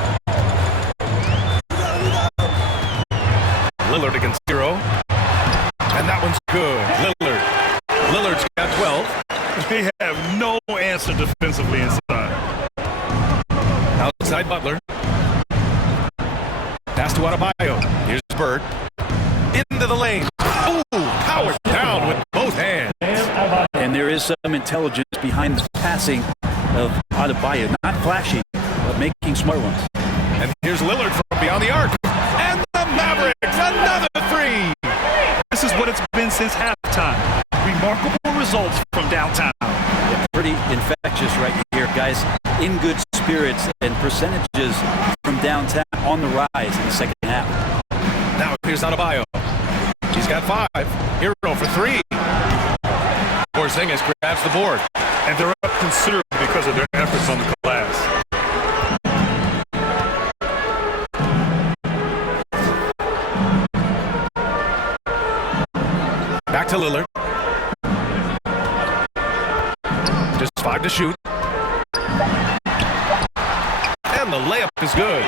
Lillard against 0. And that one's good. Lillard's got 12. They have no answer defensively inside. Outside Butler. Pass to Adebayo. Here's Bird. Into the lane. Ooh, powered down with both hands. And there is some intelligence behind the passing of Adebayo. Not flashy, but making smart ones. And here's Lillard from beyond the arc. And the Mavericks, another three. This is what it's been since halftime. Remarkable results from downtown. Yeah, pretty infectious right here, guys. In good spirits and percentages from downtown on the rise in the second half. Now here's Adebayo. He's got 5. Hero for 3. Porzingis grabs the board. And they're up considerably because of their efforts on the glass. Back to Lillard. Just 5 to shoot. And the layup is good.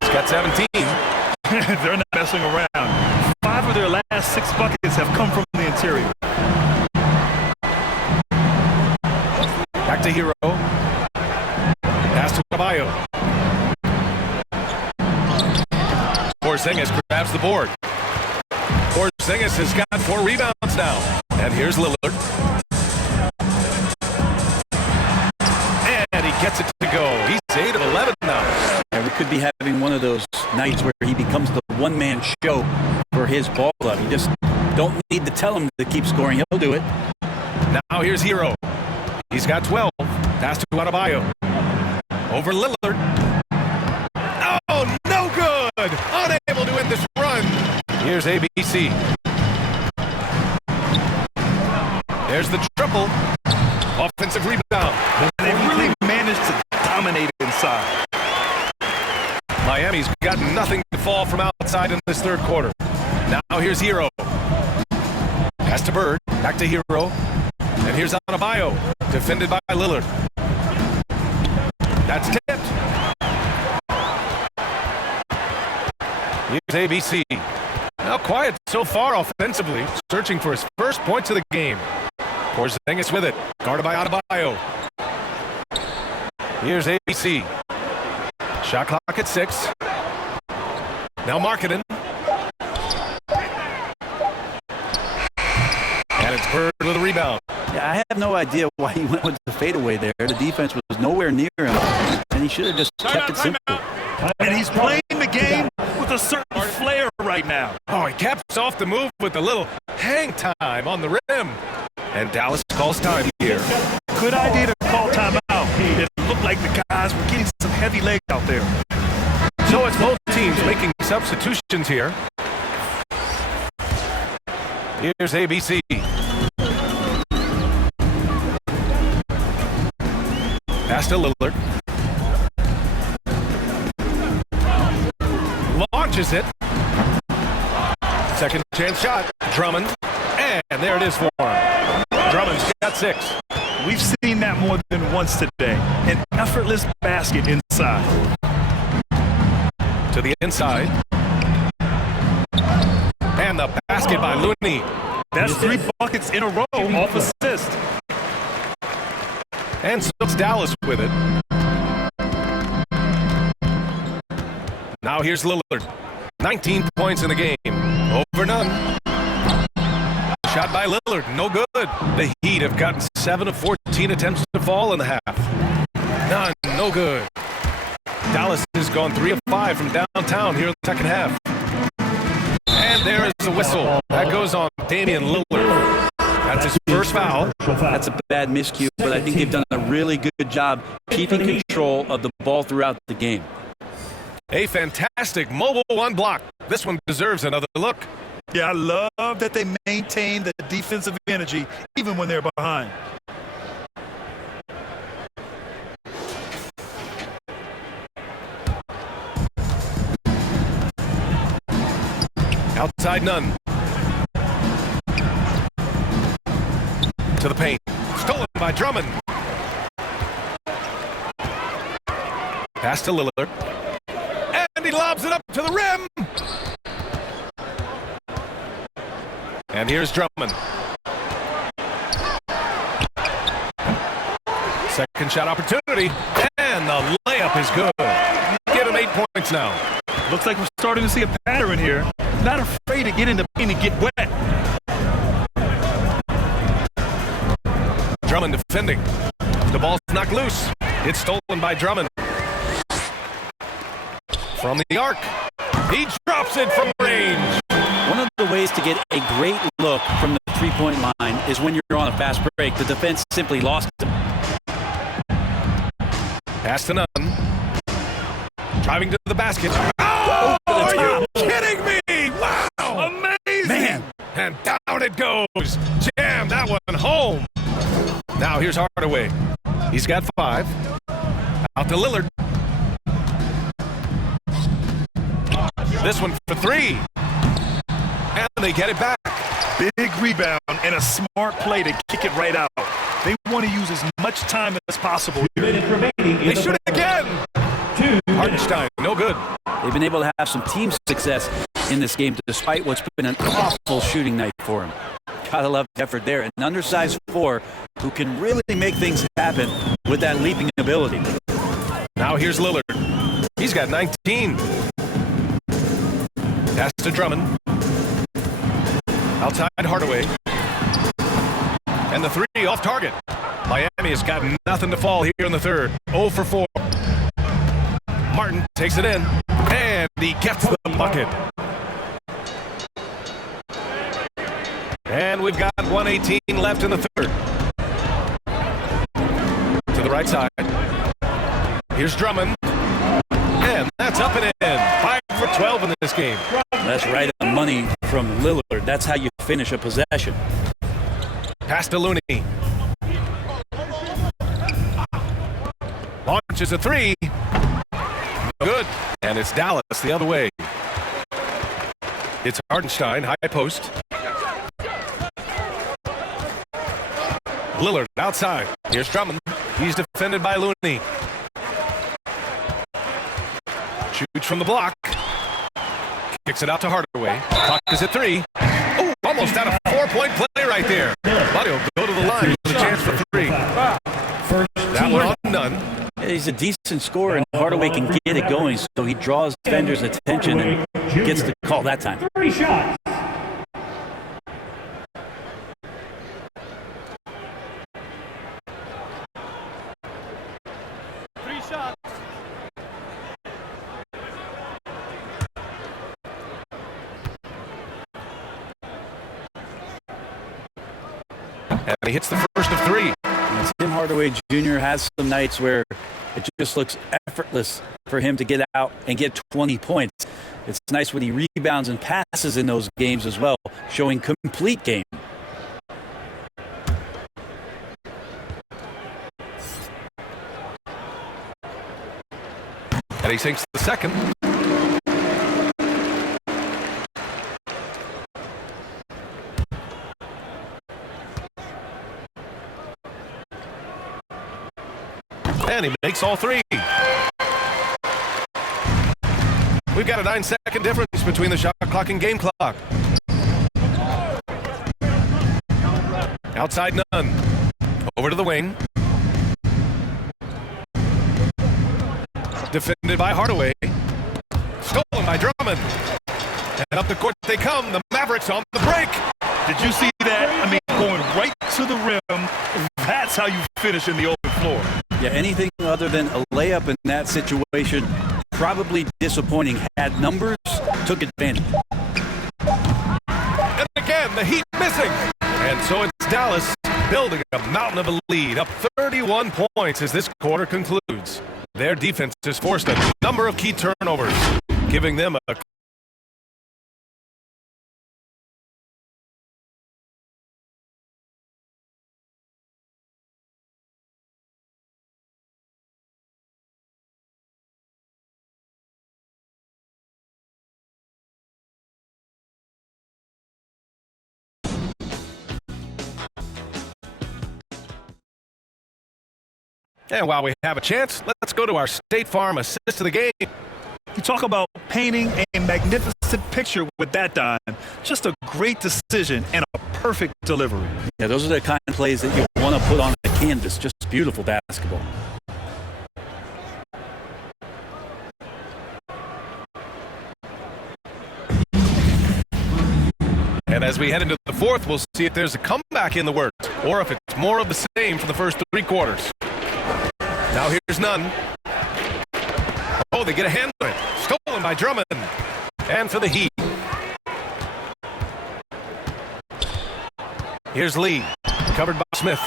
He's got 17. They're not messing around. 5 of their last 6 buckets have come from the interior. Back to Hero. Pass to Adebayo. Porzingis grabs the board. Porzingis has got 4 rebounds now. And here's Lillard. And he gets it to go. He's 8 of 11 now. And we could be having one of those nights where he becomes the one-man show for his ball club. You just don't need to tell him to keep scoring. He'll do it. Now here's Hero. He's got 12. Pass to Adebayo. Over Lillard. Oh, no good! Unable to end this run. Here's ABC. There's the triple. Offensive rebound. They really managed to dominate inside. Miami's got nothing to fall from outside in this third quarter. Now here's Hero. Pass to Bird. Back to Hero. And here's Adebayo. Defended by Lillard. That's tipped. Here's ABC. Now quiet so far offensively. Searching for his first points of the game. Porzingis with it. Guarded by Adebayo. Here's ABC. Shot clock at 6. Now Markkanen. And it's Bird with a rebound. Yeah, I have no idea why he went with the fadeaway there. The defense was nowhere near him, and he should have just kept it simple. And he's playing the game with a certain flair right now. Oh, he caps off the move with a little hang time on the rim. And Dallas calls time here. Good idea to call timeout. It looked like the guys were getting some heavy legs out there. So it's both teams making substitutions here. Here's ABC. Pass to Lillard. Launches it. Second chance shot. Drummond. And there it is for him. Drummond's got 6. We've seen that more than once today. An effortless basket inside. To the inside. And the basket by Looney. That's 3 buckets in a row off assist. And so it's Dallas with it. Now here's Lillard. 19 points in the game. Over none. Shot by Lillard. No good. The Heat have gotten 7 of 14 attempts to fall in the half. None. No good. Dallas has gone 3 of 5 from downtown here in the second half. And there is the whistle. That goes on Damian Lillard. That's his first foul. That's a bad miscue, but I think they've done a really good job keeping control of the ball throughout the game. A fantastic mobile 1 block. This one deserves another look. Yeah, I love that they maintain the defensive energy even when they're behind. Outside none. To the paint. Stolen by Drummond. Pass to Lillard. And he lobs it up to the rim. And here's Drummond. Second shot opportunity. And the layup is good. Give him 8 points now. Looks like we're starting to see a pattern here. Not afraid to get in the paint and get wet. Drummond defending. The ball's knocked loose. It's stolen by Drummond. From the arc. He drops it from range. One of the ways to get a great look from the three-point line is when you're on a fast break. The defense simply lost him. Pass to none. Driving to the basket. Oh, are you kidding me? Wow. Amazing. Man. And down it goes. Jam that one home. Now here's Hardaway. He's got 5. Out to Lillard. This one for 3. And they get it back. Big rebound and a smart play to kick it right out. They want to use as much time as possible here. They shoot it again. Hartenstein, no good. They've been able to have some team success in this game despite what's been an awful shooting night for him. Gotta love the effort there. An undersized 4 who can really make things happen with that leaping ability. Now here's Lillard. He's got 19. Pass to Drummond. Outside Hardaway. And the 3 off target. Miami has got nothing to fall here in the third. 0 for 4. Martin takes it in. And he gets the bucket. And we've got 1:18 left in the third. To the right side. Here's Drummond. And that's up and in. 5 for 12 in this game. That's right on money from Lillard. That's how you finish a possession. Pass to Looney. Launches a 3. Good. And it's Dallas the other way. It's Hartenstein, high post. Lillard outside. Here's Drummond. He's defended by Looney. Shoots from the block. Kicks it out to Hardaway. Clock is at 3. Oh, almost out a 4-point play right there. Buddy will go to the line with a chance for 3. That one on none. He's a decent scorer, and Hardaway can get it going, so he draws defenders' attention and gets the call that time. 3 shots. And he hits the first of 3. And Tim Hardaway Jr. has some nights where it just looks effortless for him to get out and get 20 points. It's nice when he rebounds and passes in those games as well, showing complete game. And he sinks the second. And he makes all 3. We've got a 9-second difference between the shot clock and game clock. Outside none. Over to the wing. Defended by Hardaway. Stolen by Drummond. And up the court they come. The Mavericks on the break. Did you see that? I mean, going right to the rim. That's how you finish in the open floor. Yeah, anything other than a layup in that situation, probably disappointing. Had numbers, took advantage. And again, the Heat missing. And so it's Dallas building a mountain of a lead, up 31 points as this quarter concludes. Their defense has forced a number of key turnovers, giving them a And while we have a chance, let's go to our State Farm assist of the game. You talk about painting a magnificent picture with that dime. Just a great decision and a perfect delivery. Yeah, those are the kind of plays that you want to put on the canvas. Just beautiful basketball. And as we head into the fourth, we'll see if there's a comeback in the works or if it's more of the same for the first 3 quarters. Now here's none. Oh, they get a hand on it. Stolen by Drummond. And for the Heat. Here's Lee. Covered by Smith.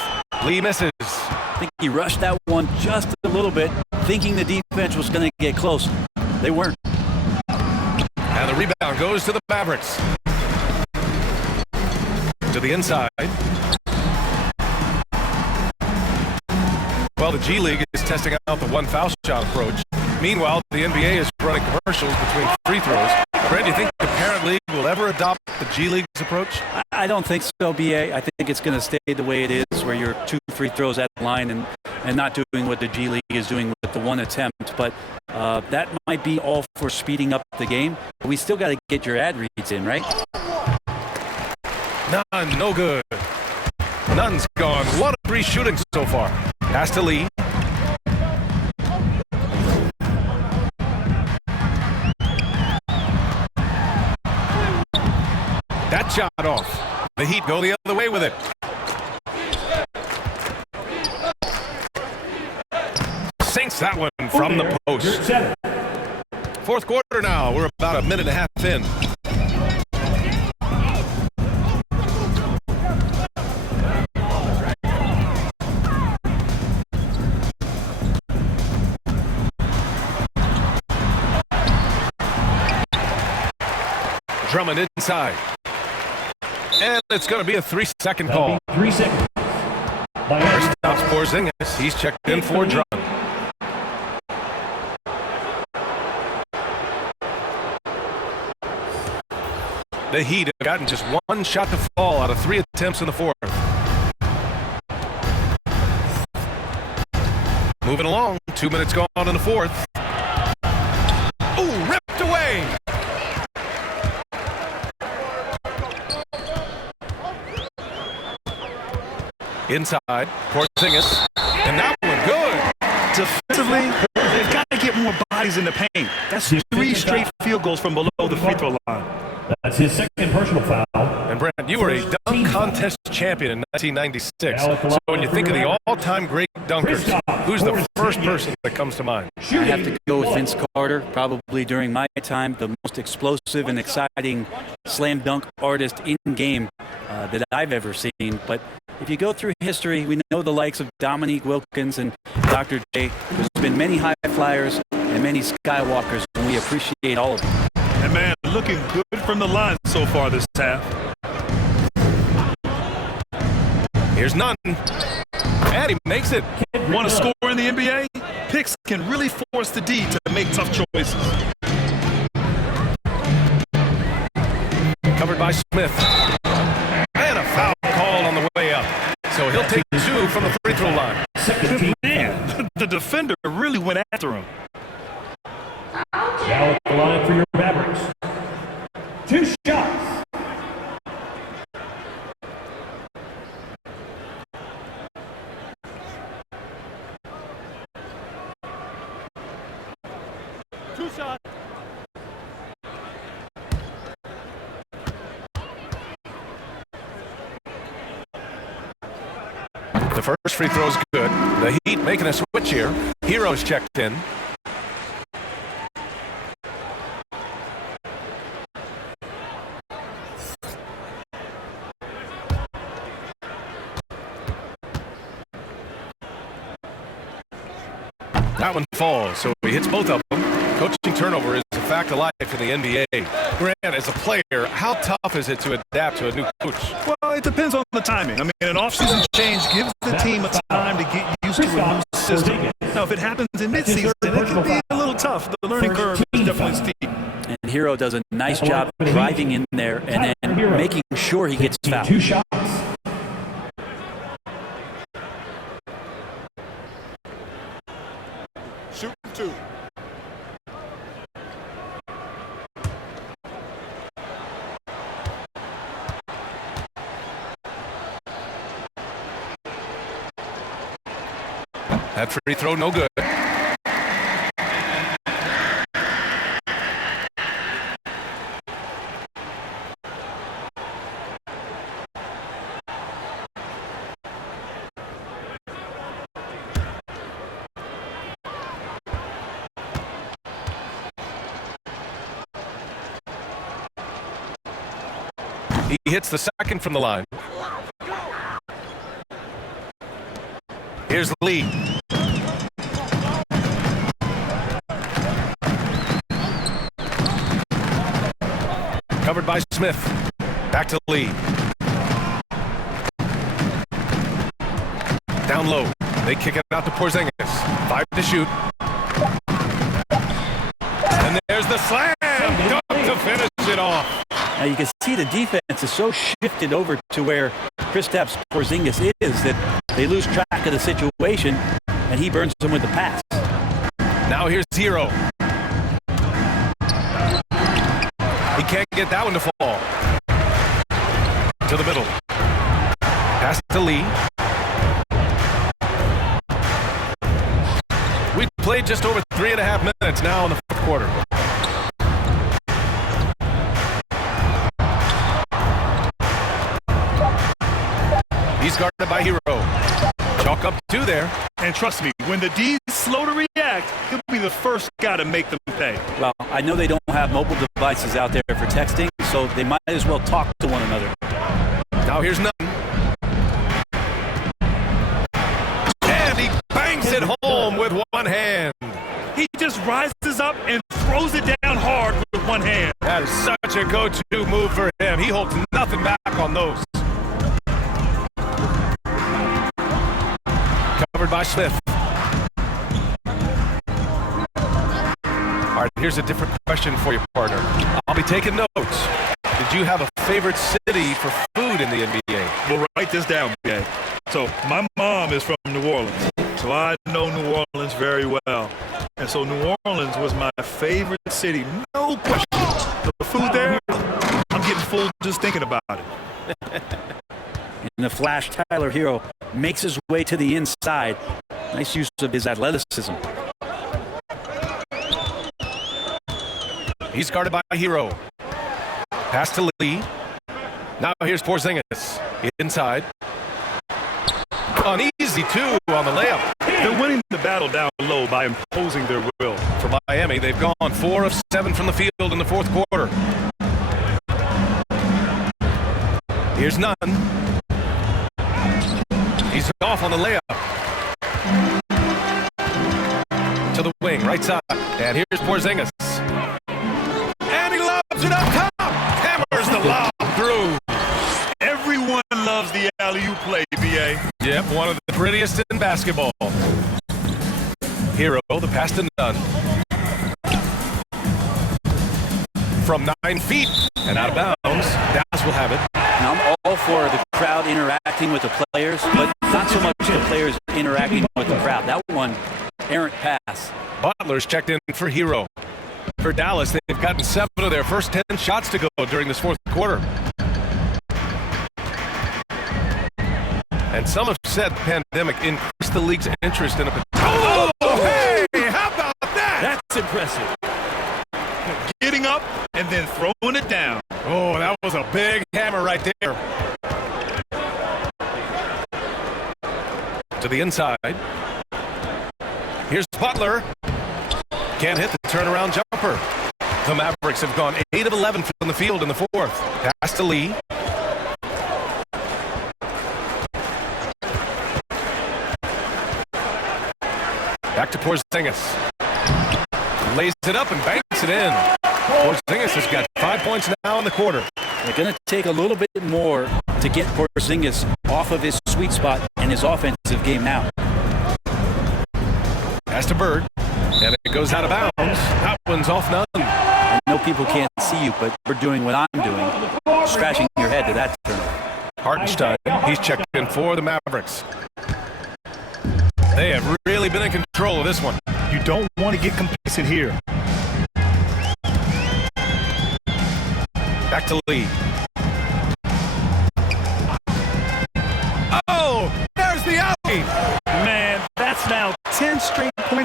Lee misses. I think he rushed that one just a little bit, thinking the defense was going to get close. They weren't. And the rebound goes to the Mavericks. To the inside. Well, the G League is testing out the one foul shot approach. Meanwhile, the NBA is running commercials between free throws. Brent, do you think the parent league will ever adopt the G League's approach? I don't think so, B.A. I think it's going to stay the way it is, where you're 2 free throws at the line and not doing what the G League is doing with the 1 attempt. But that might be all for speeding up the game. We still got to get your ad reads in, right? None, no good. None's gone. 1 of 3 shooting so far. Pass to Lee. That shot off. The Heat go the other way with it. Sinks that one from the post. Fourth quarter now. We're about a minute and a half in. Drummond inside. And it's going to be a 3-second call. 3 seconds. There stops Porzingis. He's checked in for Drummond. The Heat have gotten just 1 shot to fall out of 3 attempts in the fourth. Moving along. 2 minutes gone in the fourth. Ooh, ripped away. Inside, Porzingis, and that one good. Defensively, they've got to get more bodies in the paint. That's 3 straight field goals from below the free throw line. That's his second personal foul. And Brent, you were a dunk contest champion in 1996. So when you think of the all-time great dunkers, who's the first person that comes to mind? I have to go with Vince Carter, probably during my time, the most explosive and exciting slam dunk artist in game that I've ever seen. But if you go through history, we know the likes of Dominique Wilkins and Dr. J. There's been many high flyers and many skywalkers, and we appreciate all of them. And man, looking good from the line so far this half. Here's none. And he makes it. Want to score in the NBA? Picks can really force the D to make tough choices. Covered by Smith. And a foul called on the way up. So he'll take 2 from the free throw line. Man, the defender really went after him. Now at the line for your Mavericks. 2 shots. The first free throw is good. The Heat making a switch here. Hero's checked in. That one falls, so he hits both of them. Coaching turnover is a fact of life in the NBA. Grant, as a player, how tough is it to adapt to a new coach? Well, it depends on the timing. I mean, an offseason change gives the team a time to get used to a new system. Now, if it happens in midseason, it can be a little tough. The learning curve is definitely steep. And Hero does a nice job driving in there and then making sure he gets fouled. 2 shots. That free throw, no good. He hits the second from the line. Here's Lee. Covered by Smith. Back to Lee. Down low. They kick it out to Porzingis. 5 to shoot. And there's the slam. Dunk to finish it off. Now you can see the defense is so shifted over to where Kristaps Porzingis is that they lose track of the situation, and he burns them with the pass. Now here's Hero. He can't get that one to fall. To the middle. Pass to Lee. We played just over 3.5 minutes now in the fourth quarter. He's guarded by Hero. Chalk up 2 there. And trust me, when the D's slow to react, he'll be the first guy to make them pay. Well, I know they don't have mobile devices out there for texting, so they might as well talk to one another. Now here's Nunn. And he bangs it home with one hand. He just rises up and throws it down hard with one hand. That is such a go-to move for him. He holds nothing back on those. Covered by Smith. All right, here's a different question for you, partner. I'll be taking notes. Did you have a favorite city for food in the NBA? Well, write this down, okay? So my mom is from New Orleans, so I know New Orleans very well. And so New Orleans was my favorite city, no question. The food there, I'm getting full just thinking about it. In the flash, Tyler Hero makes his way to the inside. Nice use of his athleticism. He's guarded by Hero. Pass to Lee. Now here's Porzingis. Inside. Uneasy, too, on the layup. They're winning the battle down low by imposing their will. For Miami, they've gone 4 of 7 from the field in the fourth quarter. Here's Nunn. He's off on the layup. To the wing, right side. And here's Porzingis. And he lobs it up top. Hammers the lob through. Everyone loves the alley-oop play, B.A. Yep, one of the prettiest in basketball. Hero, the pass to Nunn. From 9 feet and out of bounds. Dallas will have it. Now, I'm all for the crowd interacting with the players, but not so much the players interacting with the crowd. That one, errant pass. Butler's checked in for Hero. For Dallas, they've gotten 7 of their first 10 shots to go during this fourth quarter. And some have said the pandemic increased the league's interest in a... Oh, hey, how about that? That's impressive. Getting up and then throwing it down. Oh, that was a big hammer right there. To the inside. Here's Butler. Can't hit the turnaround jumper. The Mavericks have gone 8 of 11 from the field in the fourth. Pass to Lee. Back to Porzingis. Lays it up and banks it in. Porzingis has got 5 points now in the quarter. They're going to take a little bit more to get Porzingis off of his sweet spot in his offensive game now. Pass to Bird, and it goes out of bounds. That one's off Nunn. I know people can't see you, but we're doing what I'm doing, scratching your head to that turn. Hartenstein, he's checked in for the Mavericks. They have really been in control of this one. You don't want to get complacent here. Back to Lee. Oh, there's the alley. Man, that's now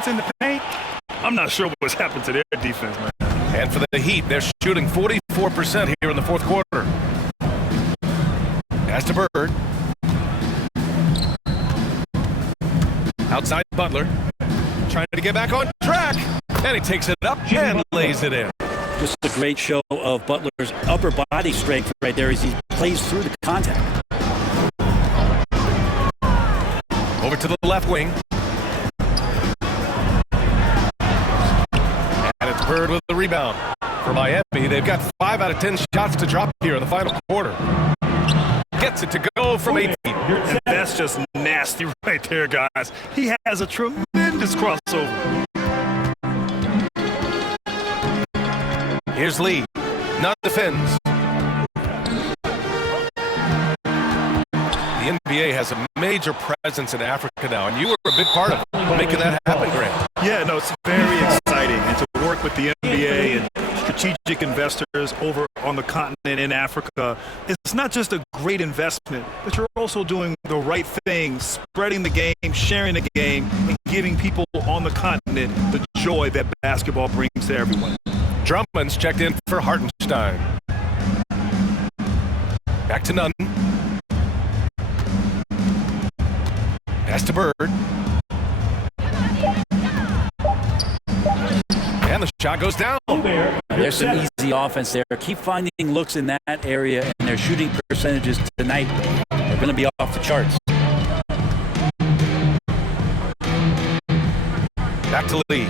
offense in the paint, I'm not sure what's happened to their defense, man. And for the Heat, they're shooting 44% here in the fourth quarter. Pass to Bird. Outside Butler. Trying to get back on track. And he takes it up and lays it in. Just a great show of Butler's upper body strength right there as he plays through the contact. Over to the left wing. And it's Bird with the rebound. For Miami, they've got 5 out of 10 shots to drop here in the final quarter. Gets it to go from 18. And that's just nasty right there, guys. He has a tremendous crossover. Here's Lee. Nunn defends. The NBA has a major presence in Africa now, and you were a big part of making that happen, Grant. Yeah, no, it's very exciting. And to work with the NBA and strategic investors over on the continent in Africa, it's not just a great investment, but you're also doing the right thing, spreading the game, sharing the game, and giving people on the continent the joy that basketball brings to everyone. Drummond's checked in for Hartenstein. Back to Nunn. Pass to Bird. And the shot goes down. There's some easy offense there. Keep finding looks in that area, and their shooting percentages tonight are going to be off the charts. Back to Lee.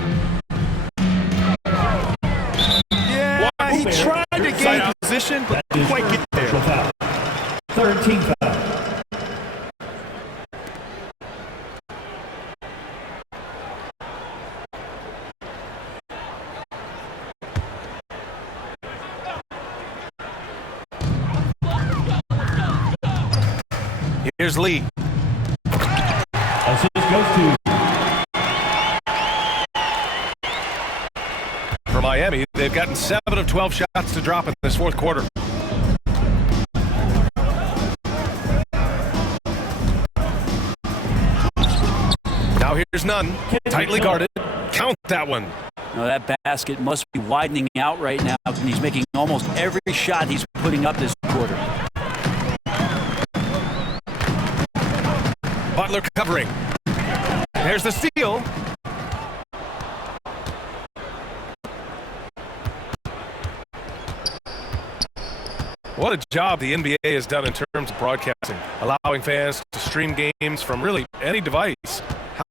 Yeah, he tried to gain position, but didn't quite get there. Third team foul. Here's Lee. Assist goes to. For Miami, they've gotten 7 of 12 shots to drop in this fourth quarter. Now here's Nunn. Tightly guarded. Count that one. Now that basket must be widening out right now, and he's making almost every shot he's putting up this quarter. Butler covering. There's the steal. What a job the NBA has done in terms of broadcasting, allowing fans to stream games from really any device.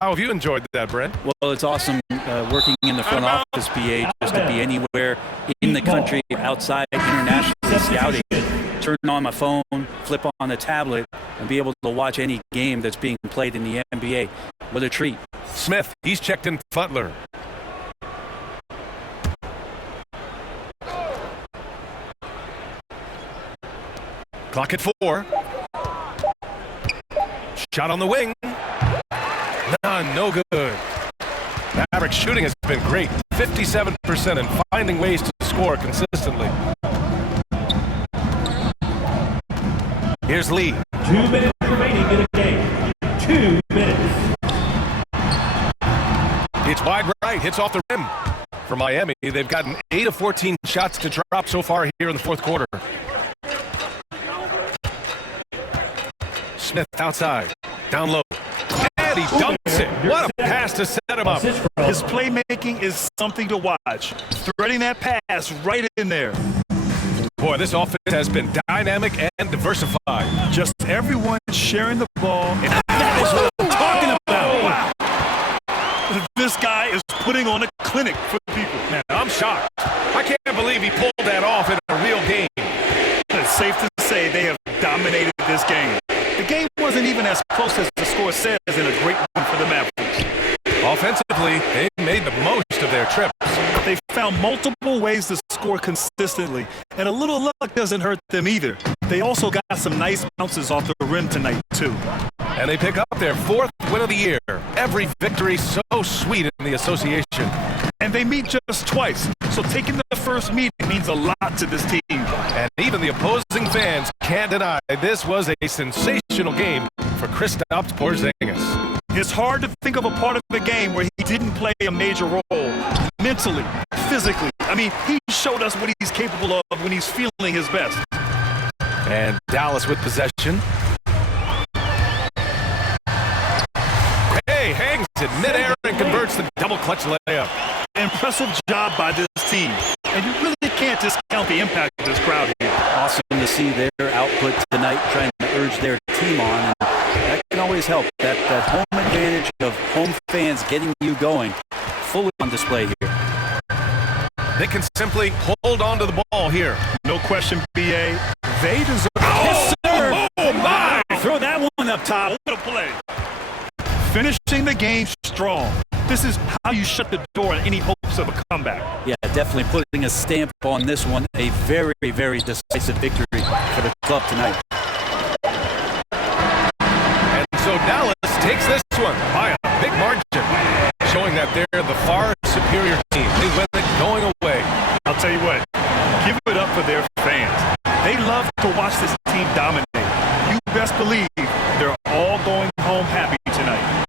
How have you enjoyed that, Brent? Well, it's awesome working in the front office, BA, just to be anywhere in the country, outside, internationally scouting. Turn on my phone, flip on the tablet, and be able to watch any game that's being played in the NBA. What a treat. Smith, he's checked in Butler. Clock at 4. Shot on the wing. None, no good. Mavericks shooting has been great. 57% and finding ways to score consistently. Here's Lee. 2 minutes remaining in the game. 2 minutes. It's wide right, hits off the rim. For Miami, they've gotten 8 of 14 shots to drop so far here in the fourth quarter. Smith outside, down low. And he dunks it. What a pass to set him up. His playmaking is something to watch. Threading that pass right in there. Boy, this offense has been dynamic and diversified. Just everyone sharing the ball. And that is what I'm talking about. Wow. This guy is putting on a clinic for people. Man, I'm shocked. I can't believe he pulled that off in a real game. It's safe to say they have dominated this game. The game wasn't even as close as the score says, in a great one for the Mavericks. Offensively, they made the most of their trips. They found multiple ways to score consistently, and a little luck doesn't hurt them either. They also got some nice bounces off the rim tonight, too. And they pick up their 4th win of the year. Every victory so sweet in the association. And they meet just twice, so taking the first meeting means a lot to this team. And even the opposing fans can't deny this was a sensational game for Kristaps Porzingis. It's hard to think of a part of the game where he didn't play a major role. Mentally, physically. I mean, he showed us what he's capable of when he's feeling his best. And Dallas with possession. Hey, hangs in midair and converts the double clutch layup. Impressive job by this team. And you really can't discount the impact of this crowd here. Awesome to see their output tonight, trying to urge their team on. And that can always help. That home advantage of home fans getting you going, fully on display here. They can simply hold on to the ball here. No question, B.A. They deserve... Yes, sir! Oh, my! Throw that one up top. What a play. Finishing the game strong. This is how you shut the door on any hopes of a comeback. Yeah, definitely putting a stamp on this one. A very, very decisive victory for the club tonight. And so Dallas takes this one by a big margin, showing that they're the far superior team. They win it going away. I'll tell you what, give it up for their fans. They love to watch this team dominate. You best believe they're all going home happy tonight.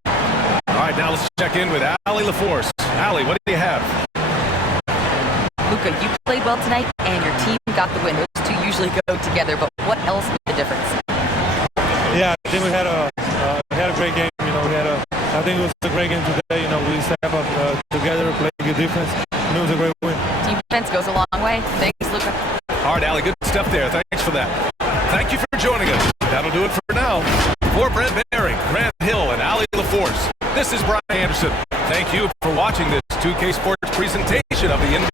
All right, now let's check in with Allie LaForce. Allie, what do you have? Luka, you played well tonight, and your team got the win. Those two usually go together, but what else made the difference? Yeah, I think we had a great game. You know, I think it was a great game today. You know, we step up together, play good defense, and it was a great win. Defense goes a long way. Thanks, Luka. All right, Allie, good stuff there. Thanks for that. Thank you for joining us. That'll do it for now. For Brent Baring, Grant Hill, and Allie LaForce, this is Brian Anderson. Thank you for watching this 2K Sports presentation of the NBA.